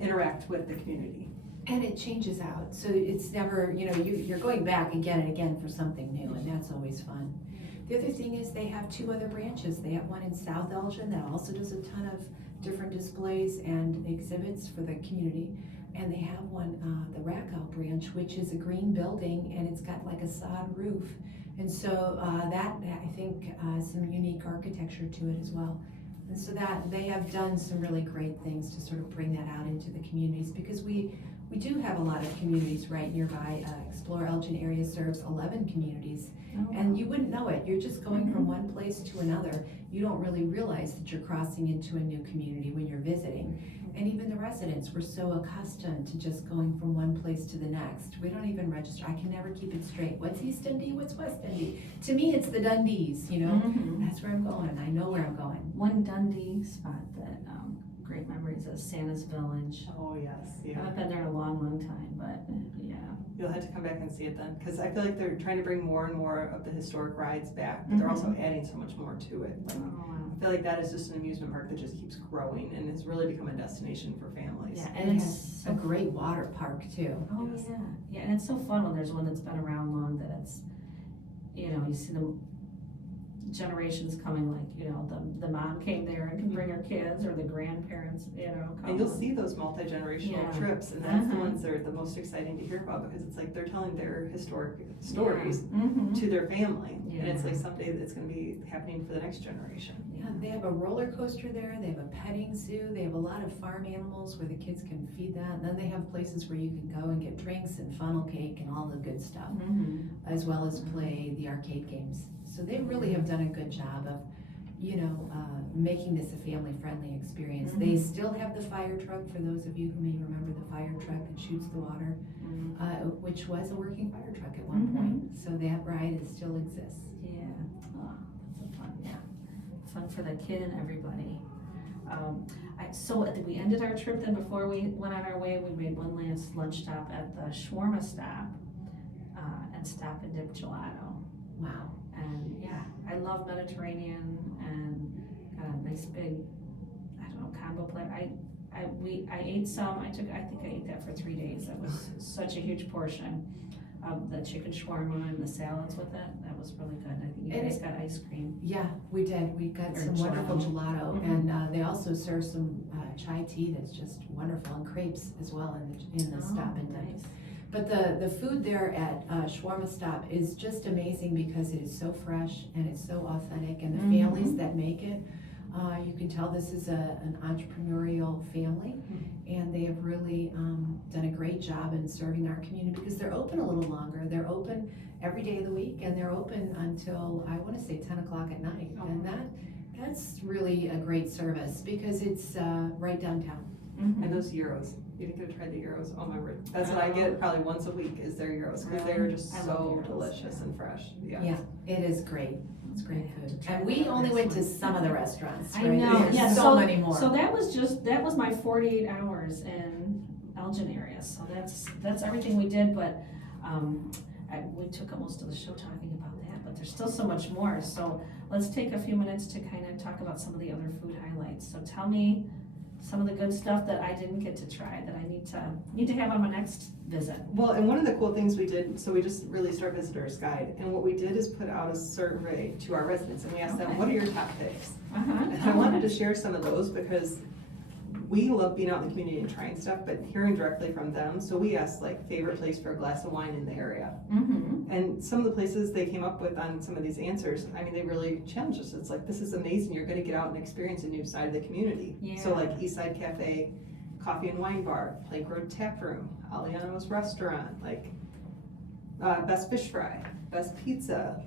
interact with the community. And it changes out, so it's never, you're going back again and again for something new, and that's always fun. The other thing is they have two other branches. They have one in South Elgin that also does a ton of different displays and exhibits for the community. And they have one, the Rakow branch, which is a green building, and it's got like a sod roof. And so that, I think, has some unique architecture to it as well. And so that, they have done some really great things to sort of bring that out into the communities, because we do have a lot of communities right nearby. Explore Elgin area serves 11 communities, and you wouldn't know it. You're just going from one place to another. You don't really realize that you're crossing into a new community when you're visiting. And even the residents were so accustomed to just going from one place to the next. We don't even register. I can never keep it straight. What's East Dundee? What's West Dundee? To me, it's the Dundees, That's where I'm going. I know where I'm going. One Dundee spot that, great memories of Santa's Village. Oh, yes, I yeah. haven't been there in a long, long time, but yeah. You'll have to come back and see it then, because I feel like they're trying to bring more and more of the historic rides back, but they're also adding so much more to it. Like, Oh, wow. I feel like that is just an amusement park that just keeps growing and has really become a destination for families. Yeah, And and it it's has so a great water park too. Oh, Yes. yeah, yeah, and it's so fun when there's one that's been around long, that it's, you see the generations coming, like, the mom came there and can bring her kids, or the grandparents, come. And you'll see those multi-generational Yeah. trips, and that's the Uh-huh. ones that are the most exciting to hear about, because it's like they're telling their historic stories Mm-hmm. to their family. And it's Yeah. like someday it's gonna be happening for the next generation. Yeah, they have a roller coaster there, they have a petting zoo, they have a lot of farm animals where the kids can feed that. And then they have places where you can go and get drinks and funnel cake and all the good stuff, Mm-hmm. as well as play the arcade games. So they really have done a good job of making this a family-friendly experience. They still have the fire truck, for those of you who may remember the fire truck that shoots the water, which was a working fire truck at one point. So that ride still exists. Yeah, oh, that's fun, yeah. Fun for the kid and everybody. We ended our trip, then before we went on our way, we made one last lunch stop at the shawarma stop, and stop and dip gelato. Wow. And yeah, I love Mediterranean and got a nice big, combo plate. I ate some, I think I ate that for 3 days. That was such a huge portion of the chicken shawarma and the salads with it. That was really good. I think you guys got ice cream. Yeah, we did. We got Or some wonderful gelato, Mhm. and they also serve some chai tea that's just wonderful, and crepes as well in the stop and dip. Nice. But the food there at Shawarma Stop is just amazing because it is so fresh and it's so authentic, and the families that make it, you can tell this is an entrepreneurial family, and they have really done a great job in serving our community because they're open a little longer. They're open every day of the week, and they're open until, I want to say, 10 o'clock at night. And that's really a great service because it's right downtown. And those gyros, you didn't get to try the gyros. Oh my word, that's what I get probably once a week is their gyros because they're just I love so gyros, delicious and fresh. Yeah, it is great. It's great food. Try And we that only next went to one. some of the restaurants, I right? know, There's yeah, so many more. So that was my 48 hours in Elgin area, so that's everything we did, but, we took up most of the show talking about that, but there's still so much more, so let's take a few minutes to kind of talk about some of the other food highlights. So tell me some of the good stuff that I didn't get to try that I need to have on my next visit. Well, and one of the cool things we did, so we just released our visitor's guide, and what we did is put out a survey to our residents, and we asked them, what are your top picks? And I wanted to share some of those because we love being out in the community and trying stuff, but hearing directly from them, so we asked favorite place for a glass of wine in the area. And some of the places they came up with on some of these answers, I mean, they really challenged us. It's this is amazing, you're gonna get out and experience a new side of the community. Yeah. So Eastside Cafe, Coffee and Wine Bar, Plank Road Tap Room, Aliano's Restaurant, best fish fry, best pizza.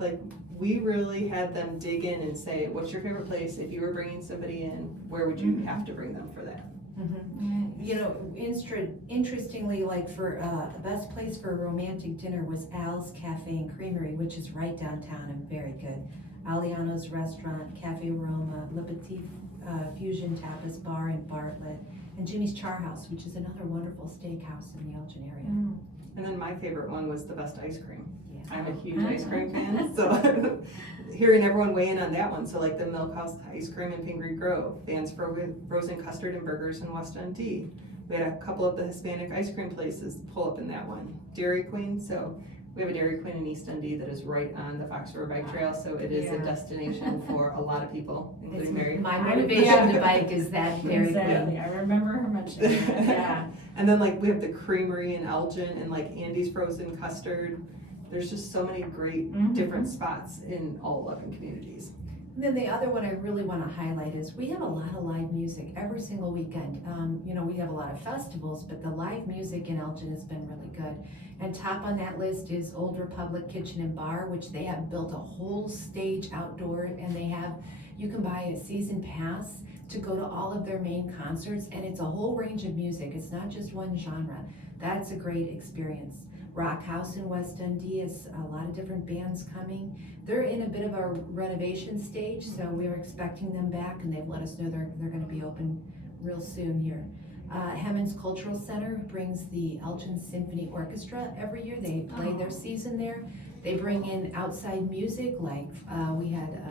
We really had them dig in and say, what's your favorite place? If you were bringing somebody in, where would you have to bring them for that? Interestingly, for best place for a romantic dinner was Al's Cafe and Creamery, which is right downtown and very good. Aliano's Restaurant, Cafe Roma, Le Petit Fusion Tapas Bar in Bartlett, and Jimmy's Char House, which is another wonderful steakhouse in the Elgin area. And then my favorite one was the best ice cream. Yeah. I'm a huge ice cream fan, so hearing everyone weigh in on that one, so the Milk House Ice Cream in Pingree Grove, Van's Frozen Custard and Burgers in West Dundee. We had a couple of the Hispanic ice cream places pull up in that one. Dairy Queen, so we have a Dairy Queen in East Dundee that is right on the Fox River Bike Trail, so it is a destination for a lot of people, including Mary. My motivation to bike is that Dairy Exactly, I remember her mentioning that, yeah. And then we have the Creamery in Elgin and Andy's Frozen Custard. There's just so many great different spots in all 11 communities. And then the other one I really want to highlight is we have a lot of live music every single weekend. We have a lot of festivals, but the live music in Elgin has been really good. And top on that list is Old Republic Kitchen and Bar, which they have built a whole stage outdoor, and you can buy a season pass to go to all of their main concerts, and it's a whole range of music. It's not just one genre. That's a great experience. Rock House in West Dundee has a lot of different bands coming. They're in a bit of a renovation stage, so we're expecting them back, and they've let us know they're going to be open real soon here. Hammond's Cultural Center brings the Elgin Symphony Orchestra every year. They play their season there. They bring in outside music, we had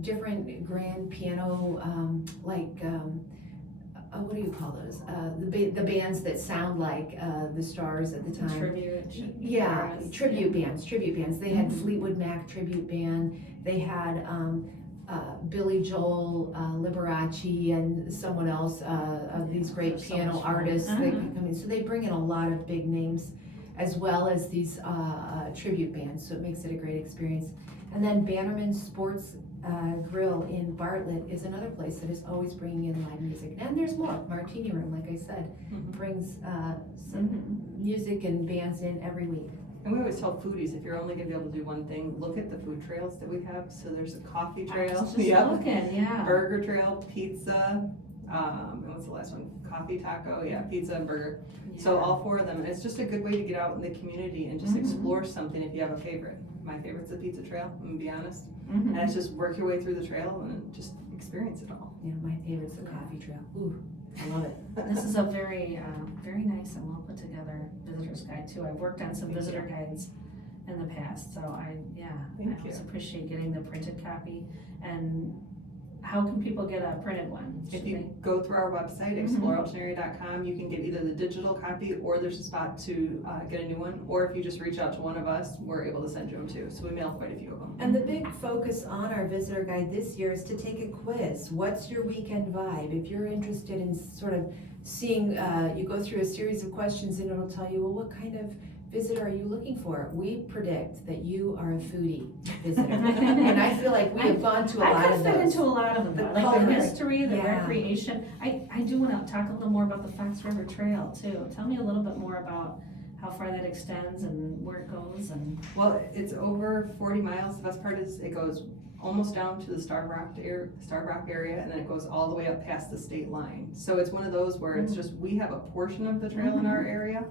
different grand piano, what do you call those? The bands that sound like the Stars at the time. Tribute bands. They had Fleetwood Mac tribute band. They had Billy Joel, Liberace, and someone else of these great piano artists. So they bring in a lot of big names, as well as these tribute bands. So it makes it a great experience. And then Bannerman Sports Grill in Bartlett is another place that is always bringing in live music. And there's more. Martini Room, like I said, brings some music and bands in every week. And we always tell foodies, if you're only gonna be able to do one thing, look at the food trails that we have. So there's a coffee I trail. was just looking, yeah. Burger trail, pizza, and what's the last one? Coffee, taco, yeah, pizza and burger. So Yeah. all four of them, and it's just a good way to get out in the community and just Mhm. explore something if you have a favorite. My favorite's the pizza trail, I'm gonna be honest. Mhm. And it's just work your way through the trail and just experience it all. Yeah, my favorite's the coffee trail. Ooh, I love it. This is a very, very nice and well put together visitor's guide too. I've worked on some Thank visitor you. guides in the past, so I Thank always you. appreciate getting the printed copy. And how can people get a printed one? If Should you they- go through our website, Mhm. exploreelginarea.com, you can get either the digital copy or there's a spot to get a new one. Or if you just reach out to one of us, we're able to send you them too. So we mail quite a few of them. And the big focus on our visitor guide this year is to take a quiz. What's your weekend vibe? If you're interested in sort of seeing, you go through a series of questions and it'll tell you, well, what kind of visitor are you looking for? We predict that you are a foodie visitor. And I feel like we have gone to a lot I of could fit those. into a lot of them, The like the culinary, history, the yeah. recreation. I do wanna talk a little more about the Fox River Trail too. Tell me a little bit more about how far that extends and where it goes and. Well, it's over 40 miles. The best part is it goes almost down to the Starved Rock area, and then it goes all the way up past the state line. So it's one of those where it's just, we have a portion of the trail in our area,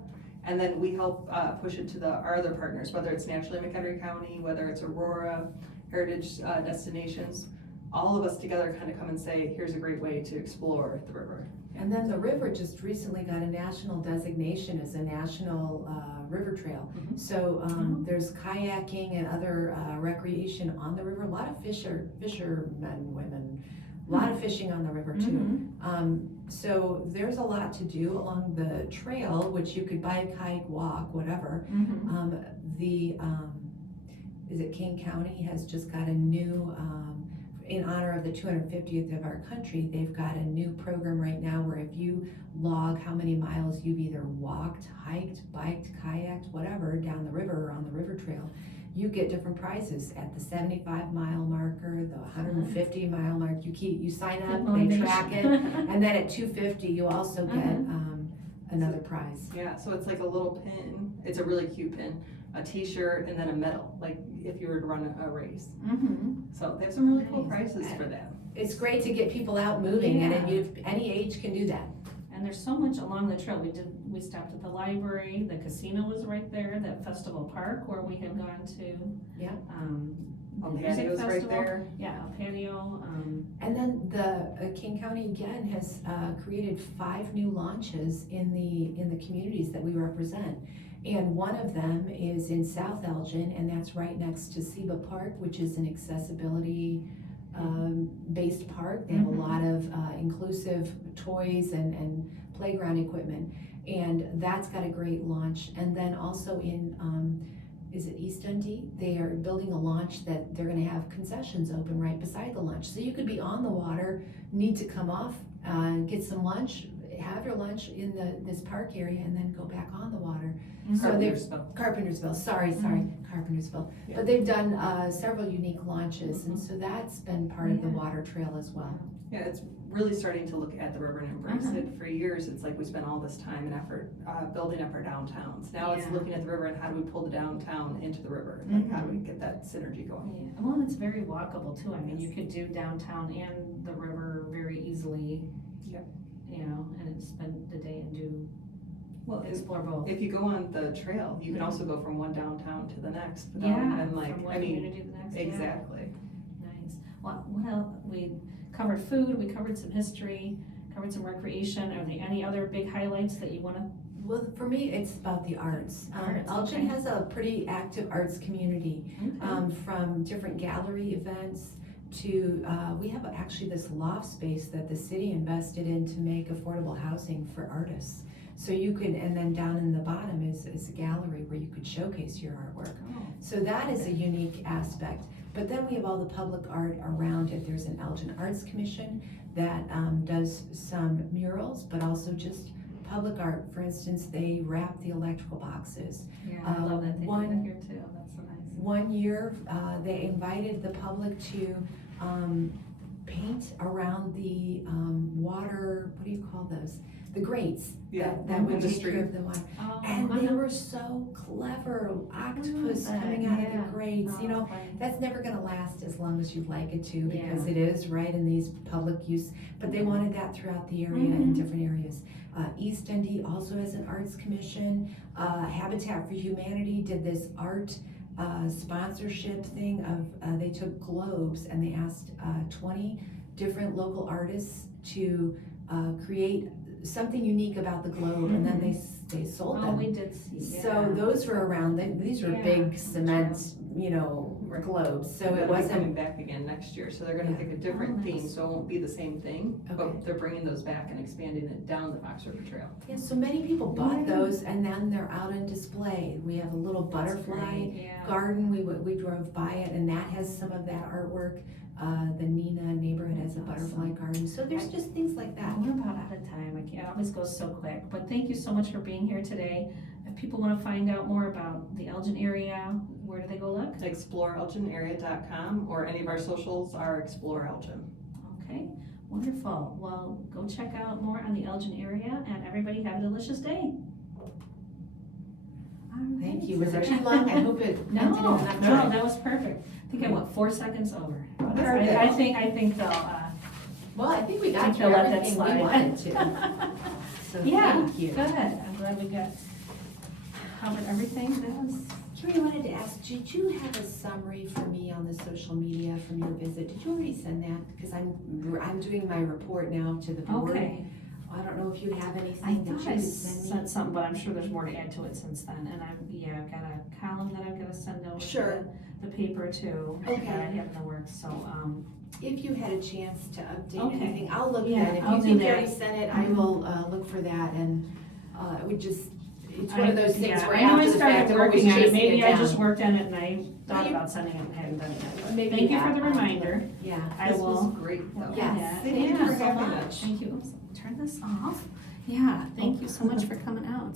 and then we help push it to our other partners, whether it's Naturally McHenry County, whether it's Aurora, Heritage Destinations. All of us together kind of come and say, here's a great way to explore the river. And then the river just recently got a national designation as a national river trail. Mhm. So there's kayaking and other recreation on the river. A lot of fishermen, women, a lot of fishing on the river too. So there's a lot to do along the trail, which you could bike, hike, walk, whatever. Is it King County has just got a new, in honor of the 250th of our country, they've got a new program right now where if you log how many miles you've either walked, hiked, biked, kayaked, whatever, down the river or on the river trail, you get different prizes at the 75-mile marker, the 150-mile mark. You sign up, they track it, and then at 250 you also get another prize. Yeah, so it's like a little pin. It's a really cute pin, a t-shirt, and then a medal, like if you were to run a race. So they have some really cool Nice. prizes for that. It's great to get people out moving, Yeah. and any age can do that. And there's so much along the trail. We stopped at the library, the casino was right there, that festival park where we had gone to. Yeah. The A music patio's right festival. there. Yeah, a patio, And then the King County again has created 5 new launches in the communities that we represent. And one of them is in South Elgin, and that's right next to Seba Park, which is an accessibility based park. They have a lot of inclusive toys and playground equipment, and that's got a great launch. And then also in is it East Dundee? They are building a launch that they're gonna have concessions open right beside the launch. So you could be on the water, need to come off, get some lunch, have your lunch in this park area, and then go back on the water. So they've, Carpentersville, sorry, Carpentersville. Yeah. But they've done several unique launches, and so that's been part of the water trail as well. Yeah, it's really starting to look at the river and embrace it. For years, it's like we spent all this time and effort building up our downtowns. Now it's Yeah. looking at the river and how do we pull the downtown into the river? Like how do we get that synergy going? yeah. Well, and it's very walkable too. I mean, you could do downtown and the river very easily. Yep. You know, and spend the day and do, Well, explore both. if you go on the trail, you can also go from one downtown to the next. Yeah, And like, from I one mean, community to the next. Yeah. exactly. Nice. What else? We covered food, we covered some history, covered some recreation. Are there any other big highlights that you wanna? Well, for me, it's about the arts. Arts, Elgin okay. has a pretty active arts community, from different gallery events to, we have actually this loft space that the city invested in to make affordable housing for artists. So you can, and then down in the bottom is a gallery where you could showcase your artwork. So that is a unique aspect. But then we have all the public art around it. There's an Elgin Arts Commission that does some murals, but also just public art. For instance, they wrap the electrical boxes. Yeah, I love that. They do that one- here too. That's so nice. One year, they invited the public to paint around the water, what do you call those? The grates. Yeah, That would in the take street. care of the water. Oh, And they wow. were so clever, octopus that, coming out of yeah. the grates, you Oh, know. fun. That's never gonna last as long as you'd like it to, because Yeah. it is right in these public use, but they wanted that throughout the area in Mhm. different areas. East Dundee also has an arts commission. Habitat for Humanity did this art sponsorship thing of, they took globes and they asked 20 different local artists to create something unique about the globe, and then they sold Oh, them. we did see, yeah. So those were around, these were Yeah, big that's cement, you know, Right. globes, so And it they'll be coming wasn't, back again next year, so they're gonna Yeah. pick a different Oh, theme, nice. so it won't be the same thing, Okay. but they're bringing those back and expanding it down the Fox River Trail. yeah, so many people bought Yeah. those and then they're out on display. We have a little butterfly Yeah. garden, we drove by it, and that has some of that artwork. The Neenah neighborhood has a butterfly garden, so there's just things like that. We're about out of time. It always goes so quick. But thank you so much for being here today. If people want to find out more about the Elgin area, where do they go look? ExploreElginArea.com, or any of our socials are Explore Elgin. Okay, wonderful. Well, go check out more on the Elgin area, and everybody have a delicious day. All Thank right. you. Was it too long? I hope it No, ended in enough no, time. that was perfect. I think I went 4 seconds over. Perfect. I think they'll, Well, I think we got think through they'll let that everything we slide. wanted to. So Yeah, thank you. good. I'm glad we got covered everything. That was, Carrie, I wanted to ask, did you have a summary for me on the social media from your visit? Did you already send that? Because I'm doing my report now to the board. okay. I don't know if you have I anything that you thought I could send me. sent something, but I'm sure there's more to add to it since then. And I've got a column that I'm gonna send over Sure. to the paper too. Okay. That I have in the works, so, If you had a chance to update Okay. anything, I'll look Yeah, then. If I'll you do think you that. already sent it, I will look for that, and it would just, it's one I- of those things yeah, where I know I after the started fact, I'm always working on it. chasing Maybe it I down. just worked on it and I thought you- about sending it and hadn't done it yet. But Maybe thank you for the I'll- reminder. Yeah. I This was will. great though. Yes. Thank you for so having much. us. Thank you. Turn this off. Yeah, thank you so much for coming out.